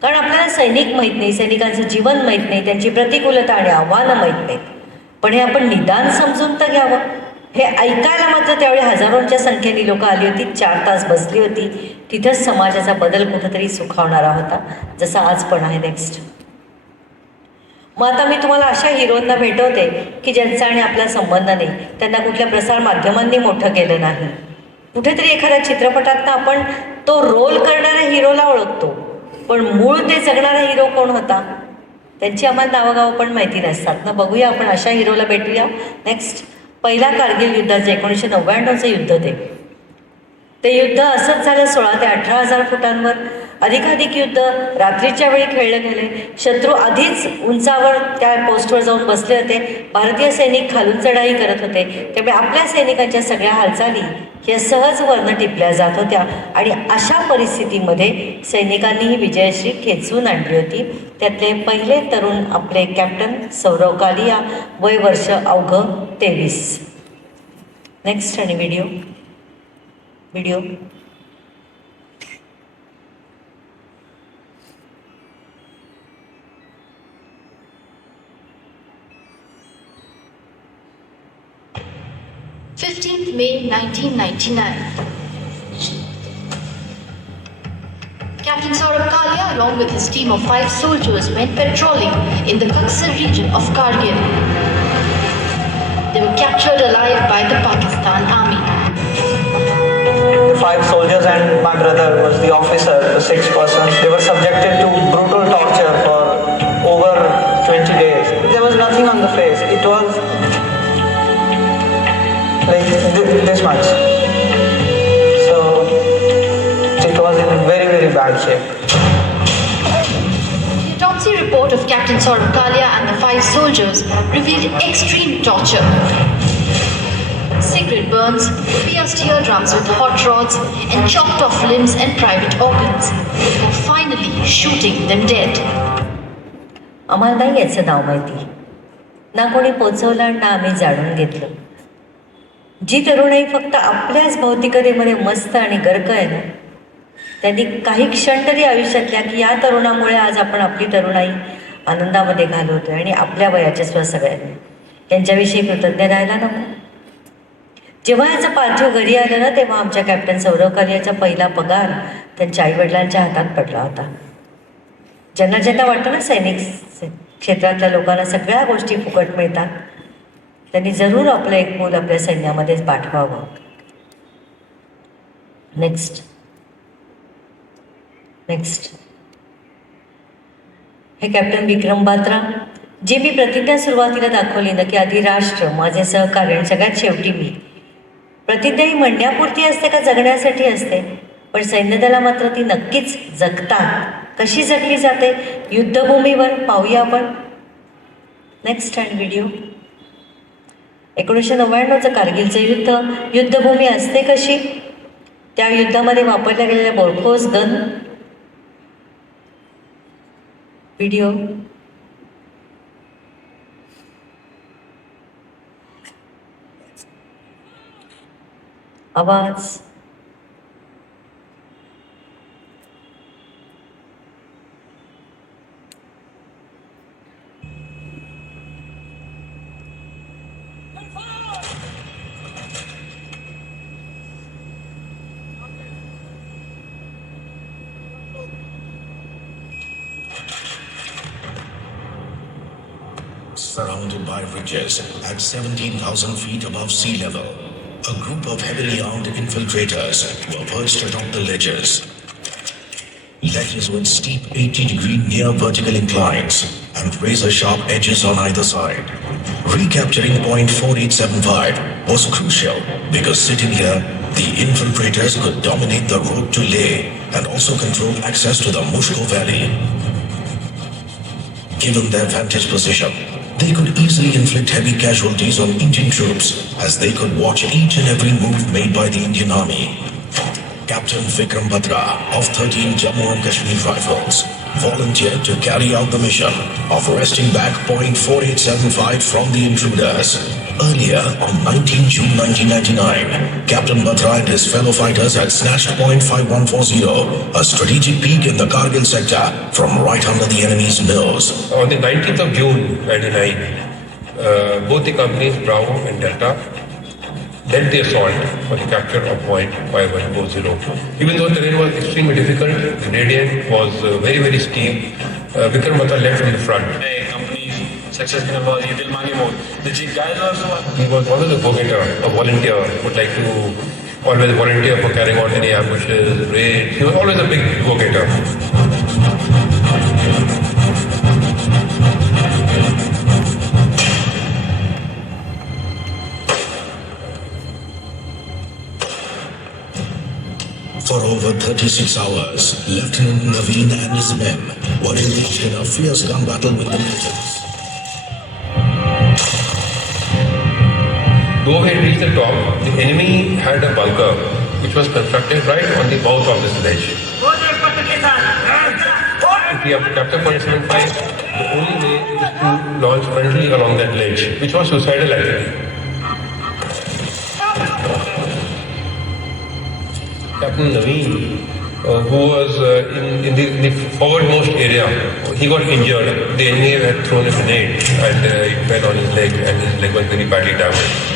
कारण आपल्याला सैनिक माहीत नाही, सैनिकांचं जीवन माहीत नाही, त्यांची प्रतिकूलता आणि आव्हानं माहीत नाहीत. पण हे आपण निदान समजून तर घ्यावं. हे ऐकायला मात्र त्यावेळी हजारोंच्या संख्येने लोक आली होती. 4 तास बसली होती. तिथंच समाजाचा बदल कुठंतरी सुखावणारा होता, जसा आज पण आहे. नेक्स्ट मग आता मी तुम्हाला अशा हिरोंना भेटवते की ज्यांचा आणि आपला संबंध नाही, त्यांना कुठल्या प्रसार माध्यमांनी मोठं केलं नाही. कुठेतरी एखाद्या चित्रपटात आपण तो रोल करणाऱ्या हिरोला ओळखतो, पण मूळ ते जगणारा हिरो कोण होता त्यांची आम्हाला नावगावं पण माहिती नसतात ना. बघूया आपण अशा हिरोला भेटूया. नेक्स्ट, पहिला कारगिल युद्धाचं 1999चं युद्ध. ते युद्ध असंच झालं. 16 ते 18,000 फुटांवर अधिकाधिक युद्ध रात्रीच्या वेळी खेळले गेले. शत्रू आधीच उंचावर त्या पोस्टवर जाऊन बसले होते. भारतीय सैनिक खालून चढाई करत होते. त्यामुळे आपल्या सैनिकांच्या सगळ्या हालचाली ह्या सहज वरनं टिपल्या जात होत्या आणि अशा परिस्थितीमध्ये सैनिकांनी ही विजयश्री खेचून आणली होती. त्यातले पहिले तरुण आपले कॅप्टन सौरव कालिया, वय वर्ष अवघं 23. नेक्स्ट आणि video. 15th May 1999. Captain Saurabh Kalia, along with his team of 5 soldiers, went patrolling in the Buxar region of Kargil. They were captured alive by the Pakistan Army. 5 soldiers and my brother was the officer, the 6th person. They were subjected to brutal torture for over 20 days. There was nothing on the face. It was like this much. So it was in very, very bad shape. The autopsy report of Captain Saurabh Kalia and the 5 soldiers revealed extreme torture. Cigarette burns, pierced eardrums with hot rods, and chopped off limbs and private organs, before finally shooting them dead. आम्हाला नाही याचं नाव माहिती, ना कोणी पोचवलं ना आम्ही जाणून घेतलं. जी तरुणाई फक्त आपल्याच भौतिकतेमध्ये मस्त आणि गर्क आहे ना, त्यांनी काही क्षण तरी आयुष्यातल्या की या तरुणामुळे आज आपण आपली तरुणाई आनंदामध्ये घालवतोय आणि आपल्या वयाच्या सुद्धा सगळ्यांनी त्यांच्याविषयी कृतज्ञ राहायला नको. जेव्हा याचं पार्थिव घरी आलं ना, तेव्हा आमच्या कॅप्टन सौरव कालियाचा पहिला पगार त्यांच्या आईवडिलांच्या हातात पडला होता. ज्यांना ज्यांना वाटतं ना सैनिक क्षेत्रातल्या लोकांना सगळ्या गोष्टी फुकट मिळतात, त्यांनी जरूर आपलं एक मूल आपल्या सैन्यामध्येच पाठवावं. नेक्स्ट. हे कॅप्टन विक्रम बात्रा, जे मी प्रतिज्ञा सुरुवातीला दाखवली ना की आधी राष्ट्र, माझे सहकार्य आणि सगळ्यात शेवटी मी. प्रतिज्ञा ही म्हणण्यापुरती असते का जगण्यासाठी असते? पण सैन्यदला मात्र ती नक्कीच जगतात. कशी जगली जाते युद्धभूमीवर पाहूया आपण. नेक्स्ट आणि व्हिडिओ. 1999चं कारगिलचं युद्ध. युद्धभूमी असते कशी? त्या युद्धामध्ये वापरल्या गेलेल्या बोरखोस गन. व्हिडिओ. आवाज. Surrounded by ridges at 17,000 feet above sea level, a group of heavily armed infiltrators were perched atop the ledges. Ledges with steep 80-degree near vertical inclines and razor-sharp edges on either side. Recapturing point 4875 was crucial because sitting here, the infiltrators could dominate the road to Leh and also control access to the Mushko Valley. Given their vantage position, they could easily inflict heavy casualties on Indian troops as they could watch each and every move made by the Indian Army. Captain Vikram Batra of 13 Jammu and Kashmir Rifles volunteered to carry out the mission of wresting back point 4875 from the intruders. Earlier, on 19 June 1999, Captain Batra and his fellow fighters had snatched point 5140, a strategic peak in the Kargil sector, from right under the enemy's nose. On the 19th of June 1999, both the companies, Bravo and Delta, led the assault for the capture of point 5140. Even though the terrain was extremely difficult, the gradient was very, very steep. Vikram Batra led from the front. Companies Success involved Yitil Manimon. The guys also. He was always a go-getter, a volunteer, would like to always volunteer for carrying out any ambushes, raids. He was always a big go-getter. For over 36 hours, Lieutenant Naveen and his men were engaged in a fierce gun battle with the natives. Though he had reached the top, the enemy had a bunker which was constructed right on the mouth of this ledge. If we have to capture 0.75, the only way is to launch frontally along that ledge, which was suicidal actually. Captain Naveen, who was in the forwardmost area, he got injured. The enemy had thrown a grenade and it fell on his leg, and his leg was very badly damaged.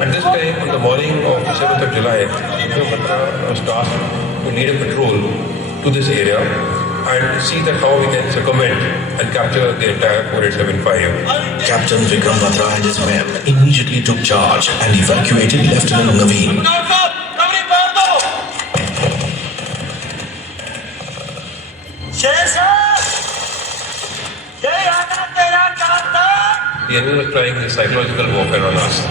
At this time, on the morning of the 7th of July, Vikram Batra was tasked to lead a patrol to this area and see that how we can circumvent and capture the entire 4875. Captain Vikram Batra and his men immediately took charge and evacuated Lieutenant Naveen. The enemy was trying his psychological warfare on us.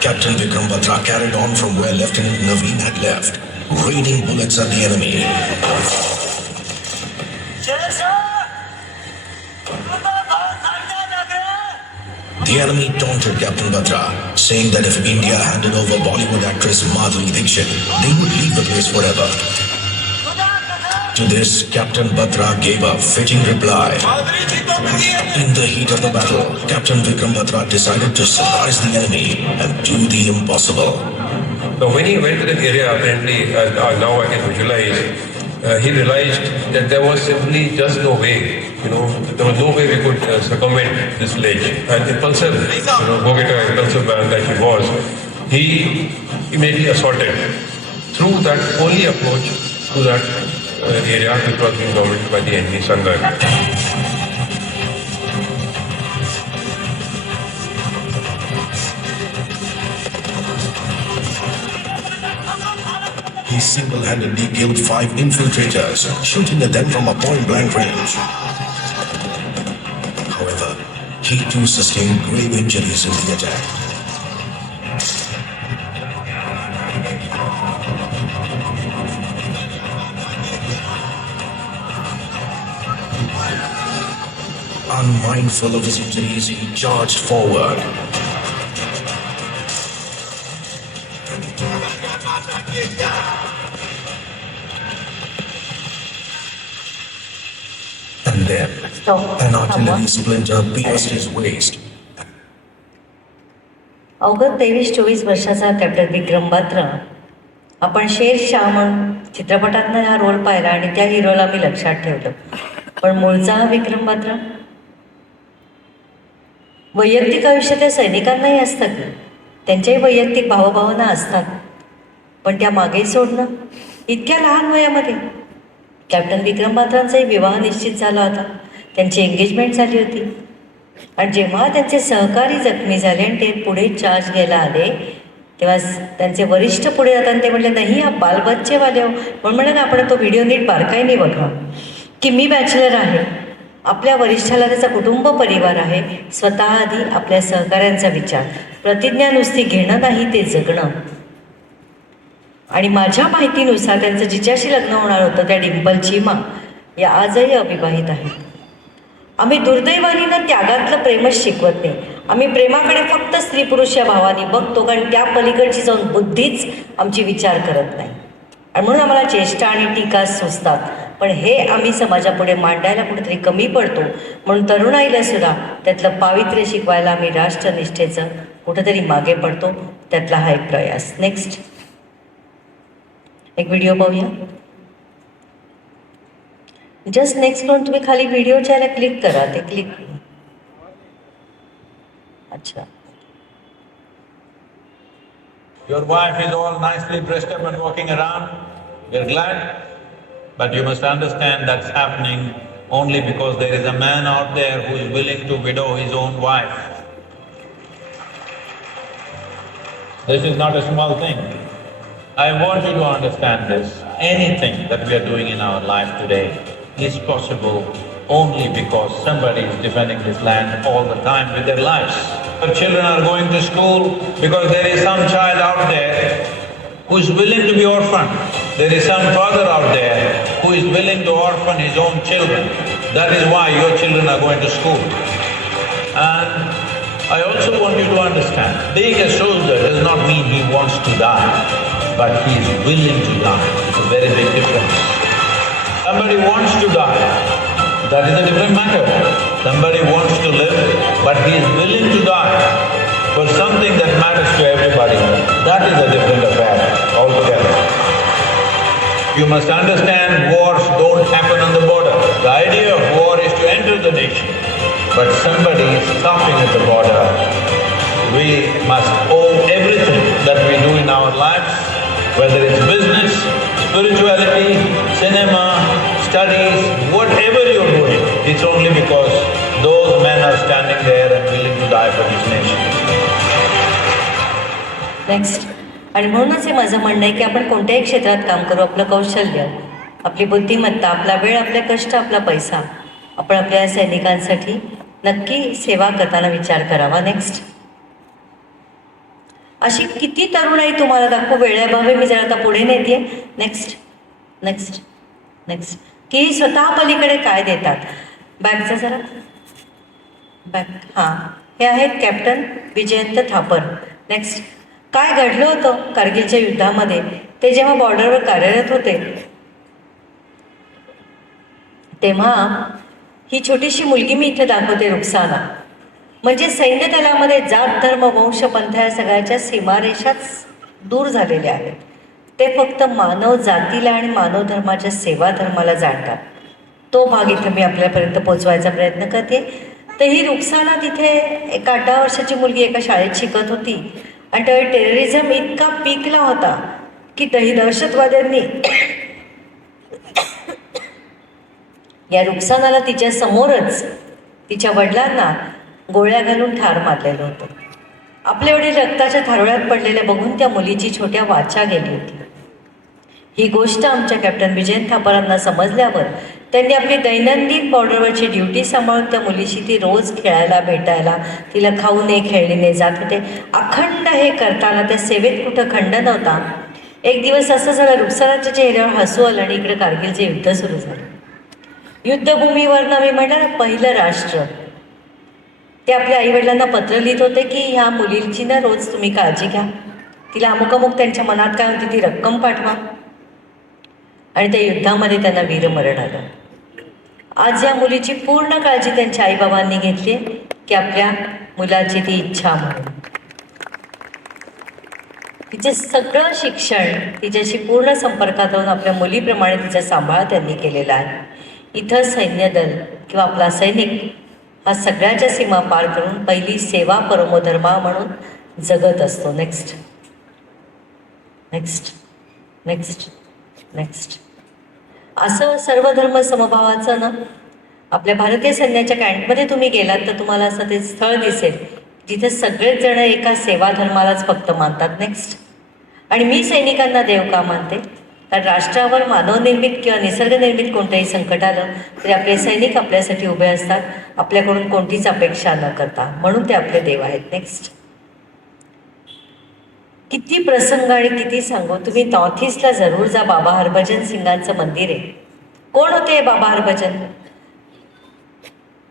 Captain Vikram Batra carried on from where Lieutenant Naveen had left, raining bullets at the enemy. The enemy taunted Captain Batra, saying that if India handed over Bollywood actress Madhuri Dixit, they would leave the place forever. To this, Captain Batra gave a fitting reply. In the heat of the battle, Captain Vikram Batra decided to surprise the enemy and do the impossible. Now, when he went to that area, apparently, now I can visualize, he realized that there was simply just no way. There was no way we could circumvent this ledge. And impulsive, go-getter, impulsive man that he was, he immediately assaulted through that only approach to that area which was being dominated by the enemy Sangai. He single-handedly killed 5 infiltrators, shooting at them from a point-blank range. However, he too sustained grave injuries in the attack. Unmindful of his injuries, he charged forward. And then, an artillery splinter pierced his waist. अवघड 23-24 वर्षाचा captain विक्रम बात्रा. आपण शेरशाह म्हणून चित्रपटातनं हा role पाहिला आणि त्या हिरोला मी लक्षात ठेवलं. पण मूळचा हा विक्रम बात्रा. वैयक्तिक आयुष्य त्या सैनिकांनाही असतं की त्यांच्याही वैयक्तिक भावभावना असतात, पण त्या मागे सोडणं इतक्या लहान वयामध्ये. कॅप्टन विक्रम बात्रांचाही विवाह निश्चित झाला होता, त्यांची एंगेजमेंट झाली होती. आणि जेव्हा त्यांचे सहकारी जखमी झाले आणि ते पुढे चार्ज घ्यायला आले, तेव्हा त्यांचे वरिष्ठ पुढे जाताना ते म्हणले, नाही हा बालबच्चेवाले हो. म्हणून म्हणलं ना, आपण तो व्हिडिओ नीट बारकाईने बघा की मी बॅचलर आहे, आपल्या वरिष्ठाला त्याचा कुटुंब परिवार आहे, स्वतः आधी आपल्या सहकाऱ्यांचा विचार. प्रतिज्ञा नुसती घेणं नाही, ते जगणं. आणि माझ्या माहितीनुसार त्यांचं जिच्याशी लग्न होणार होतं त्या डिंपल चीमा या आजही अविवाहित आहेत. आम्ही दुर्दैवानीनं त्यागातलं प्रेमच शिकवत नाही. आम्ही प्रेमाकडे फक्त स्त्री पुरुष या भावाने बघतो, कारण त्या पलीकडची जाऊन बुद्धीच आमची विचार करत नाही. आणि म्हणून आम्हाला चेष्टा आणि टीका सुचतात. पण हे आम्ही समाजापुढे मांडायला कुठेतरी कमी पडतो. म्हणून तरुणाईला सुद्धा त्यातलं पावित्र्य शिकवायला आम्ही राष्ट्रनिष्ठेचं कुठेतरी मागे पडतो. त्यातला हा एक प्रयास. नेक्स्ट एक व्हिडिओ पाहूया. जस्ट नेक्स्ट करून तुम्ही खाली व्हिडिओच्या याला क्लिक करा, ते क्लिक. अच्छा. Your wife is all nicely dressed up and walking around. You're glad, but you must understand that's happening only because there is a man out there who is willing to widow his own wife. This is not a small thing. I want you to understand this. Anything that we are doing in our life today is possible only because somebody is defending this land all the time with their lives. Our children are going to school because there is some child out there who is willing to be orphaned. There is some father out there who is willing to orphan his own children. That is why your children are going to school. And I also want you to understand, being a soldier does not mean he wants to die, but he is willing to die. It's a very big difference. Somebody wants to die, that is a different matter. Somebody wants to live, but he is willing to die for something that matters to everybody. That is a different affair altogether. You must understand, wars don't happen on the border. The idea of war is to enter the nation, but somebody is stopping at the border. We must owe everything that we do in our lives, whether it's business, spirituality, cinema, studies, whatever you're doing, it's only because those men are standing there and willing to die for this nation. Next. आणि म्हणूनच हे माझं म्हणणं आहे की आपण कोणत्याही क्षेत्रात काम करू, आपलं कौशल्य, आपली बुद्धिमत्ता, आपला वेळ, आपले कष्ट, आपला पैसा, आपण आपल्या सैनिकांसाठी नक्की सेवा करताना विचार करावा. नेक्स्ट. अशी किती तरुणाई तुम्हाला दाखवू, वेळेअभावी मी जरा आता पुढे नेते. Next next next. की स्वतः पलीकडे काय देतात. बॅकचा जरा बॅक. हां, हे आहेत कॅप्टन विजयंत थापर. नेक्स्ट. काय घडलं होतं कारगिलच्या युद्धामध्ये, ते जेव्हा बॉर्डरवर कार्यरत होते तेव्हा ही छोटीशी मुलगी मी इथे दाखवते, रुक्साना. म्हणजे सैन्य दलामध्ये जात, धर्म, वंश, पंथ या सगळ्याच्या सीमारेषाच दूर झालेल्या आहेत. ते फक्त मानव जातीला आणि मानव धर्माच्या सेवा धर्माला जाणतात. तो भाग इथं मी आपल्यापर्यंत पोचवायचा प्रयत्न करते. तर ही रुक्साना तिथे एक 18 वर्षाची मुलगी एका शाळेत शिकत होती आणि त्यावेळी टेररिझम इतका पीकला होता की दहशतवाद्यांनी या रुक्सानाला तिच्या समोरच तिच्या वडिलांना गोळ्या घालून ठार मारलेलं होतं. आपल्या वडील रक्ताच्या थारोळ्यात पडलेल्या बघून त्या मुलीची छोट्या वाचा गेली होती. ही गोष्ट आमच्या कॅप्टन विजयंत थापरांना समजल्यावर त्यांनी आपली दैनंदिन बॉर्डरवरची ड्युटी सांभाळून त्या मुलीशी ती रोज खेळायला, भेटायला, तिला खाऊने खेळणीने जात होते. अखंड हे करताना त्या सेवेत कुठं खंड नव्हता. एक दिवस असं झालं, रुक्सानाच्या चेहऱ्यावर हसू आलं आणि इकडे कारगिलचे युद्ध सुरू झालं. युद्धभूमीवरनं मी म्हणलं ना, पहिलं राष्ट्र. ते आपल्या आईवडिलांना पत्र लिहित होते की ह्या मुलीची ना रोज तुम्ही काळजी घ्या, तिला अमुक अमुक त्यांच्या मनात काय होती ती रक्कम पाठवा. आणि त्या युद्धामध्ये त्यांना वीरमरण आलं. आज या मुलीची पूर्ण काळजी त्यांच्या आईबाबांनी घेतली की आपल्या मुलाची ती इच्छा म्हणून. तिचे सगळं शिक्षण तिच्याशी पूर्ण संपर्कात राहून आपल्या मुलीप्रमाणे तिचा सांभाळ त्यांनी केलेला आहे. इथं सैन्यदल किंवा आपला सैनिक हा सगळ्याच्या सीमा पार करून पहिली सेवा परमोधर्मा म्हणून जगत असतो. Next next next next. असं सर्वधर्म समभावाचं ना आपल्या भारतीय सैन्याच्या कॅम्पमध्ये तुम्ही गेलात तर तुम्हाला असं ते स्थळ दिसेल जिथे सगळेच जण एका सेवा धर्मालाच फक्त मानतात. नेक्स्ट. आणि मी सैनिकांना देव का मानते, कारण राष्ट्रावर मानवनिर्मित किंवा निसर्गनिर्मित कोणतंही संकट आलं तरी आपले सैनिक आपल्यासाठी उभे असतात, आपल्याकडून कोणतीच अपेक्षा न करता, म्हणून ते आपले देव आहेत. नेक्स्ट. किती प्रसंग आणि किती सांगू. तुम्ही नॉर्थ ईस्टला जरूर जा, बाबा हरभजन सिंगांचं मंदिर आहे. कोण होते बाबा हरभजन?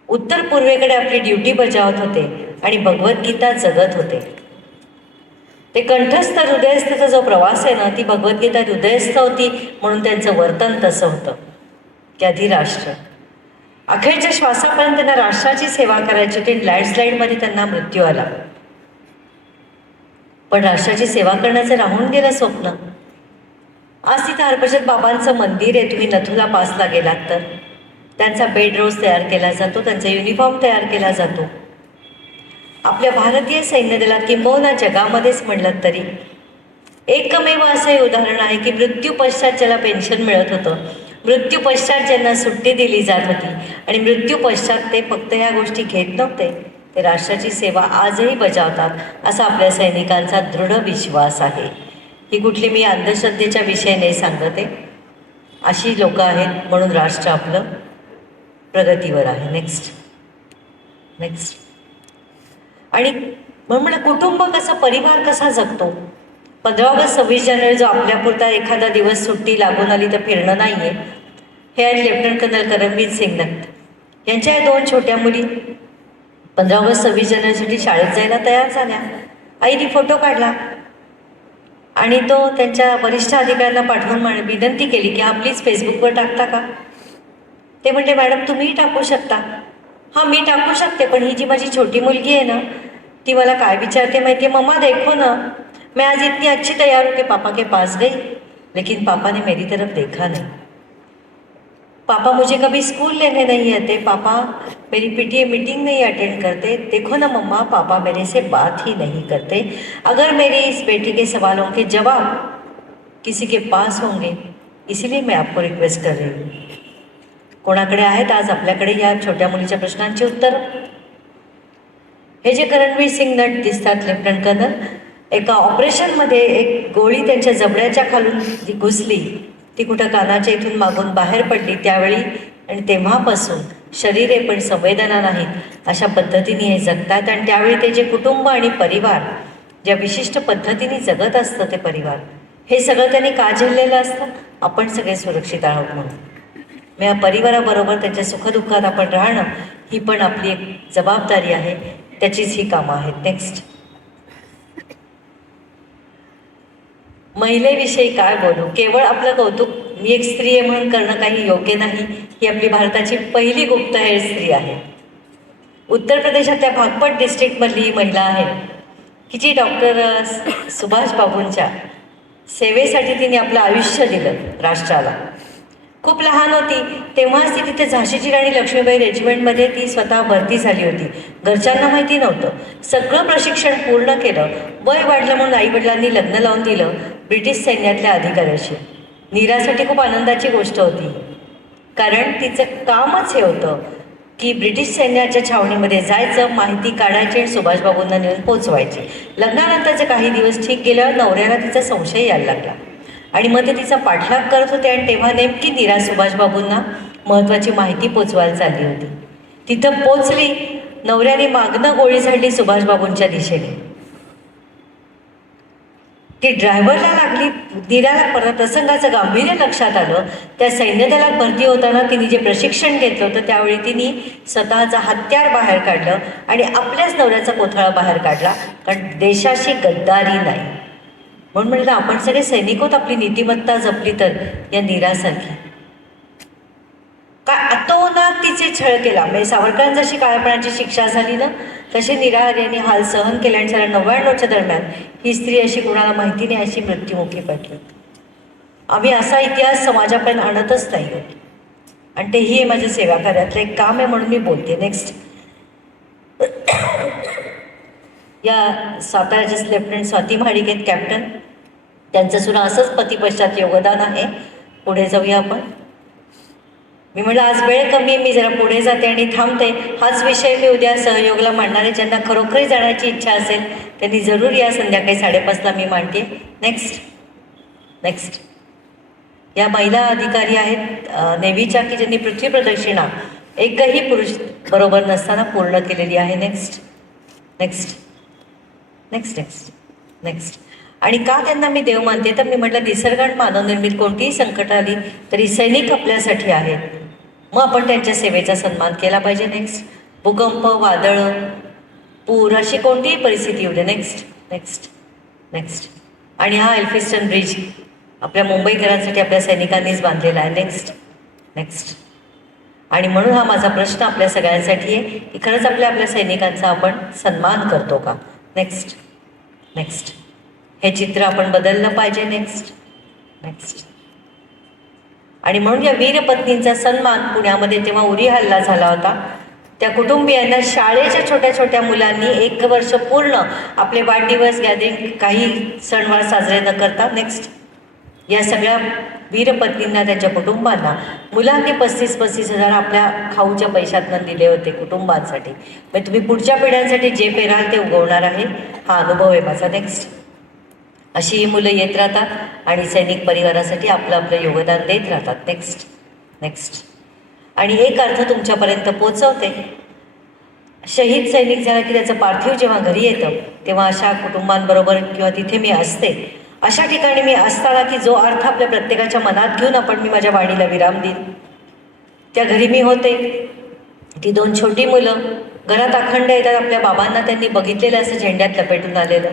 उत्तर पूर्वेकडे आपली ड्युटी बजावत होते आणि भगवद्गीता जगत होते. ते कंठस्थ हृदयस्थचा जो प्रवास आहे ना, ती भगवद्गीता हृदयस्थ होती म्हणून त्यांचं वर्तन तसं होतं की अधिराष्ट्र. अखेरच्या श्वासापर्यंत त्यांना राष्ट्राची सेवा करायची होती. लँडस्लाईडमध्ये त्यांना मृत्यू आला, पण राष्ट्राची सेवा करण्याचं राहून गेलं स्वप्न. आज तिथं हरभजन बाबांचं मंदिर आहे. तुम्ही नथुला पासला गेलात तर त्यांचा बेड रोज तयार केला जातो, त्यांचा युनिफॉर्म तयार केला जातो. आपल्या भारतीय सैन्य दलात किंबहुना जगामध्येच म्हणलं तरी एकमेव असं हे उदाहरण आहे की मृत्यू पश्चात ज्याला पेन्शन मिळत होतं, मृत्यू पश्चात ज्यांना सुट्टी दिली जात होती आणि मृत्यू पश्चात ते फक्त ह्या गोष्टी घेत नव्हते, ते राष्ट्राची सेवा आजही बजावतात, असा आपल्या सैनिकांचा दृढ विश्वास आहे. ही कुठली मी अंधश्रद्धेच्या विषय नाही सांगते, अशी लोकं आहेत म्हणून राष्ट्र आपलं प्रगतीवर आहे. नेक्स्ट. आणि म्हणून कुटुंब कसं, परिवार कसा जगतो. 15 ऑगस्ट 26 जानेवारी जो आपल्यापुरता एखादा दिवस सुट्टी लागून आली तर फिरणं नाही आहे, हे आहेत लेफ्टनंट कर्नल करमबीर सिंग नक्की. यांच्या या 2 छोट्या मुली 15 ऑगस्ट 26 जानेवारीसाठी शाळेत जायला तयार झाल्या. आईने फोटो काढला आणि तो त्यांच्या वरिष्ठ अधिकाऱ्यांना पाठवून विनंती केली की हा प्लीज फेसबुकवर टाकता का. ते म्हणले मॅडम तुम्हीही टाकू शकता. हां मी टाकू शकते, पण ही जी माझी छोटी मुलगी आहे ना, ती मला काय विचारते माहिती है, मम्मा देखो ना मैं आज इतनी अच्छी तैयार होकर पापा के पास गई, लेकिन पापा ने मेरी तरफ देखा नहीं. पापा मुझे कभी स्कूल लेने नहीं आते, पापा मेरी पीटीए मीटिंग नहीं अटेंड करते, देखो ना मम्मा पापा मेरे से बात ही नहीं करते. अगर मेरी इस बेटी के सवालों के जवाब किसी के पास होंगे, इसीलिए मैं आपको रिक्वेस्ट कर रही हूँ. कोणाकडे आहेत आज आपल्याकडे या छोट्या मुलीच्या प्रश्नांची उत्तर. हे जे करणबीर सिंग नट दिसतात लेफ्टनंट कर्नल, एका ऑपरेशनमध्ये एक गोळी त्यांच्या जबड्याच्या खालून जी घुसली, ती कुठं कानाच्या इथून मागून बाहेर पडली त्यावेळी, आणि तेव्हापासून शरीरे पण संवेदना नाहीत अशा पद्धतीने हे जगतात. आणि त्यावेळी ते जे कुटुंब आणि परिवार ज्या विशिष्ट पद्धतीने जगत असतं, ते परिवार हे सगळं त्यांनी का झेललेलं असतं, आपण सगळे सुरक्षित आहोत म्हणून. मग या परिवाराबरोबर त्यांच्या सुखदुःखात आपण राहणं ही पण आपली एक जबाबदारी आहे, त्याचीच ही कामं आहेत. नेक्स्ट. महिलेविषयी काय बोलू, केवळ आपलं कौतुक मी एक स्त्री आहे म्हणून करणं काही योग्य नाही. ही आपली भारताची पहिली गुप्तहेर स्त्री आहे. उत्तर प्रदेशातल्या भागपत डिस्ट्रिक्टमधली ही महिला आहे की जी डॉक्टर सुभाष बाबूंच्या सेवेसाठी तिने आपलं आयुष्य दिलं राष्ट्राला. खूप लहान होती तेव्हाच ती तिथे झाशीची राणी लक्ष्मीबाई रेजिमेंटमध्ये ती स्वतः भरती झाली होती. घरच्यांना माहिती नव्हतं. सगळं प्रशिक्षण पूर्ण केलं. वय वाढलं म्हणून आईवडिलांनी लग्न लावून दिलं ब्रिटिश सैन्यातल्या अधिकाऱ्याशी. नीरासाठी खूप आनंदाची गोष्ट होती, कारण तिचं कामच हे होतं की ब्रिटिश सैन्याच्या छावणीमध्ये जायचं, माहिती काढायची आणि सुभाषबाबूंना नेऊन पोचवायची. लग्नानंतरचे काही दिवस ठीक गेल्यावर नवऱ्याला तिचा संशय यायला लागला आणि मग ते तिचा पाठलाग करत होते. आणि तेव्हा नेमकी नीरा सुभाषबाबूंना महत्त्वाची माहिती पोचवायला चालली होती. तिथं पोचली, नवऱ्याने मागणं गोळी झाडली सुभाषबाबूंच्या दिशेने. ती ड्रायव्हरला लागली. नीराला प्रसंगाचं गांभीर्य लक्षात आलं. त्या सैन्यदलात भरती होताना तिने जे प्रशिक्षण घेतलं होतं त्यावेळी तिने स्वतःचं हत्यार बाहेर काढलं आणि आपल्याच नवऱ्याचा कोथळा बाहेर काढला, कारण देशाशी गद्दारी नाही. म्हणून म्हटलं आपण सगळे सैनिक होत, आपली नीतिमत्ता जपली तर या नीरासारखी. काय अतोनात तिचे छळ केला. म्हणजे सावरकरांची जशी काळपणाची शिक्षा झाली ना, तशी नीरा यांनी हाल सहन केले आणि सारा 99च्या दरम्यान ही स्त्री अशी कोणाला माहिती नाही अशी मृत्युमुखी पडली. आम्ही असा इतिहास समाजापर्यंत आणतच नाही होत, आणि तेही हे माझ्या सेवा कार्यातलं एक काम आहे म्हणून मी बोलते. नेक्स्ट. या साताऱ्याचे लेफ्टनंट स्वाती महाडिक आहेत कॅप्टन. त्यांचं सुद्धा असंच पतीपश्चात योगदान आहे. पुढे जाऊया आपण. मी म्हटलं आज वेळ कमी आहे, मी जरा पुढे जाते आणि थांबते. हाच विषय मी उद्या सहयोगला मांडणारे. ज्यांना खरोखरी जाण्याची इच्छा असेल त्यांनी जरूर या. संध्याकाळी 5:30ला मी मांडते. नेक्स्ट. या महिला अधिकारी आहेत नेव्हीच्या की ज्यांनी पृथ्वी प्रदक्षिणा एकही पुरुष बरोबर नसताना पूर्ण केलेली आहे. नेक्स्ट. आणि का त्यांना मी देव मानते, तर मी म्हटलं निसर्ग आणि मानवनिर्मित कोणतीही संकट आली तरी सैनिक आपल्यासाठी आहेत, मग आपण त्यांच्या सेवेचा सन्मान केला पाहिजे. नेक्स्ट. भूकंप, वादळं, पूर अशी कोणतीही परिस्थिती येऊ दे. नेक्स्ट. आणि हा एल्फिस्टन ब्रिज आपल्या मुंबईकरांसाठी आपल्या सैनिकांनीच बांधलेला आहे. नेक्स्ट. आणि म्हणून हा माझा प्रश्न आपल्या सगळ्यांसाठी आहे की खरंच आपल्या सैनिकांचा आपण सन्मान करतो का. नेक्स्ट. हे चित्र आपण बदललं पाहिजे. नेक्स्ट. आणि म्हणून या वीरपत्नींचा सन्मान पुण्यामध्ये तेव्हा उरी हल्ला झाला होता, त्या कुटुंबियांना शाळेच्या छोट्या छोट्या मुलांनी 1 वर्ष पूर्ण आपले वाढदिवस गॅदरिंग काही सणवार साजरे न करता नेक्स्ट या सगळ्या वीरपत्नींना त्यांच्या कुटुंबांना मुलांनी 35-35 हजार आपल्या खाऊच्या पैशातनं दिले होते कुटुंबांसाठी. म्हणजे तुम्ही पुढच्या पिढ्यांसाठी जे पेराल ते उगवणार आहे, हा अनुभव आहे माझा. नेक्स्ट अशी ही मुलं येत राहतात आणि सैनिक परिवारासाठी आपलं आपलं योगदान देत राहतात. नेक्स्ट आणि एक अर्थ तुमच्यापर्यंत पोचवते. शहीद सैनिक झाला की त्याचं पार्थिव जेव्हा घरी येतं तेव्हा अशा कुटुंबांबरोबर किंवा तिथे मी असते, अशा ठिकाणी मी असताना की जो अर्थ आपल्या प्रत्येकाच्या मनात घेऊन मी माझ्या वाणीला विराम देईन, त्या घरी मी होते. ती 2 छोटी मुलं घरात अखंड येतात. आपल्या बाबांना त्यांनी बघितलेलं असं झेंड्यात लपेटून आलेलं.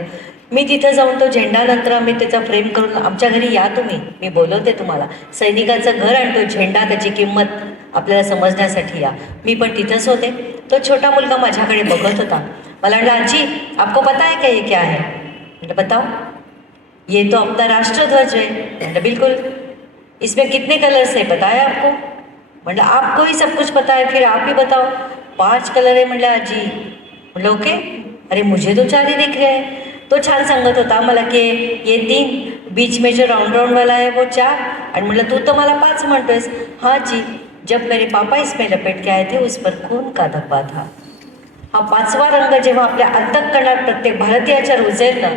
मी तिथं जाऊन तो झेंडा नंतर आम्ही त्याचा फ्रेम करून आमच्या घरी या तुम्ही, मी बोलवते तुम्हाला. सैनिकाचं घर आणि तो झेंडा त्याची किंमत आपल्याला समजण्यासाठी या. मी पण तिथंच होते. तो छोटा मुलगा माझ्याकडे बघत होता. मला म्हटलं, आजी आपको पता है क्या ये क्या है? म्हटलं बताओ. ये तो अपना राष्ट्रध्वज है. म्हटलं बिल्कुल. इसमें कितने कलर्स है पता है आपको? म्हटलं आपको ही सब कुछ पता है, फिर आप ही बताओ. 5 कलर है म्हटलं आजी. म्हटलं ओके. अरे मुझे तो 4 ही दिख रहे हैं. तो छान सांगत होता मला की ये 3, बीच में जो राउंड राउंड वाला है वो 4. आणि म्हटलं तू तर मला 5 म्हणतोयस. हाँ जी, जब मेरे पापा इसमें लपेट के आए थे उस पर खून का धब्बा था. हा 5वा रंग जेव्हा आपल्या अंतःकरणात प्रत्येक भारतीयाच्या रुजेल ना,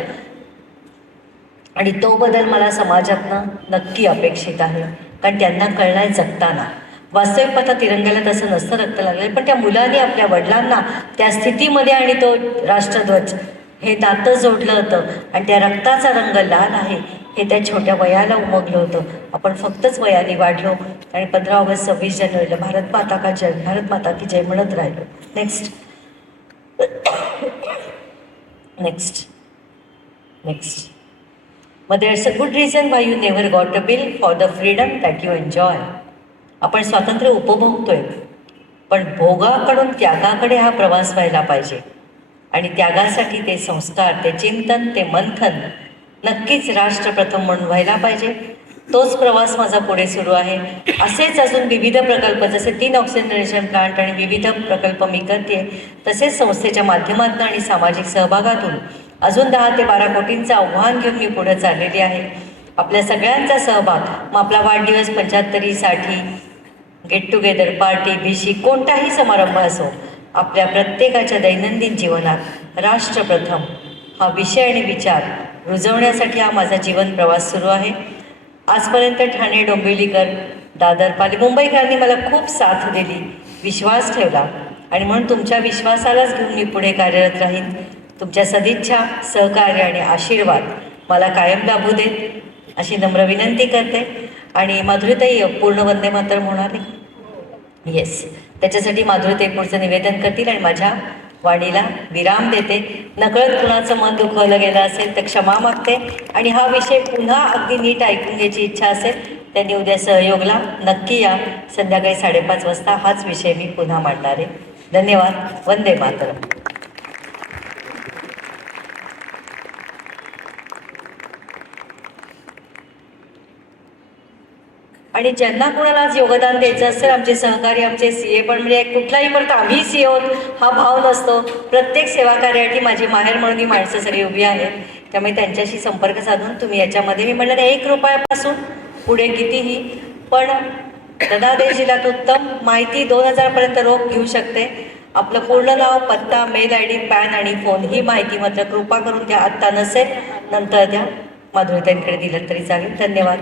आणि तो बदल मला समाजातनं नक्की अपेक्षित आहे. कारण त्यांना कळणार जगताना. वास्तविक पाहता तिरंग्याला तसं नसतं रक्त लागलं, पण त्या मुलांनी आपल्या वडिलांना त्या स्थितीमध्ये आणि तो राष्ट्रध्वज हे नातं जोडलं होतं आणि त्या रक्ताचा रंग लाल आहे हे त्या छोट्या वयाला उमगलं होतं. आपण फक्तच वयाने वाढलो आणि 15 ऑगस्ट 26 जानेवारीला भारत माता का जय, भारत माता की जय म्हणत राहिलो. Next But there's a good reason why you never got a bill for the freedom that you enjoy. आपण स्वातंत्र्य उपभोगतोय, पण भोगाकडून त्यागाकडे हा प्रवास व्हायला पाहिजे. आणि त्यागासाठी ते संस्कार, ते चिंतन, ते मंथन नक्कीच राष्ट्रप्रथम म्हणून व्हायला पाहिजे. तोच प्रवास माझा पुढे सुरू आहे. असेच अजून विविध प्रकल्प, जसे 3 ऑक्सिजनेशन प्लांट आणि विविध प्रकल्प मी करते, तसेच संस्थेच्या माध्यमातून आणि सामाजिक सहभागातून अजून 10 ते 12 कोटींचं आव्हान घेऊन मी पुढे चाललेली आहे. आपल्या सगळ्यांचा सहभाग, मग आपला वाढदिवस, 75, 60, गेट टुगेदर, पार्टी, भिशी, कोणताही समारंभ असो, आपल्या प्रत्येकाच्या दैनंदिन जीवनात राष्ट्रप्रथम हा विषय आणि विचार रुजवण्यासाठी हा माझा जीवन प्रवास सुरू आहे. आजपर्यंत ठाणे, डोंबिवलीकर, दादर, मुंबईकरांनी मला खूप साथ दिली, विश्वास ठेवला आणि म्हणून तुमच्या विश्वासालाच घेऊन मी पुढे कार्यरत राहीन. तुमच्या सदिच्छा, सहकार्य आणि आशीर्वाद मला कायम लाभू देत अशी नम्र विनंती करते. आणि माधुरीताई पूर्ण वंदे मातरम् होणार आहे? येस. त्याच्यासाठी माधुरीताई पुढचं निवेदन करतील आणि माझ्या वाणीला विराम देते. नकळत कुणाचं मन दुखवलं गेलं असेल तर क्षमा मागते. आणि हा विषय पुन्हा अगदी नीट ऐकून घ्यायची इच्छा असेल त्यांनी उद्या सहयोगला नक्की या. संध्याकाळी 5:30 वाजता हाच विषय मी पुन्हा मांडणार आहे. धन्यवाद. वंदे मातरम्. आणि ज्यांना कोणाला आज योगदान द्यायचं असेल, आमचे सहकारी, आमचे CA पण, म्हणजे कुठलाही परत आम्ही CA आहोत हा भाव नसतो. प्रत्येक सेवा कार्यासाठी माझी माहेर म्हणून ही माणसं सगळी उभी आहेत. त्यामुळे त्यांच्याशी संपर्क साधून तुम्ही याच्यामध्ये, मी म्हणलं 1 रुपयापासून पुढे कितीही, पण धनादेश जिल्ह्यात उत्तम माहिती 2000पर्यंत रोख घेऊ शकते. आपलं पूर्ण नाव, पत्ता, मेल ID, पॅन आणि फोन ही माहिती मात्र कृपा करून द्या. आत्ता नसेल नंतर द्या. माधुरीताईंकडे दिलं तरी चालेल. धन्यवाद.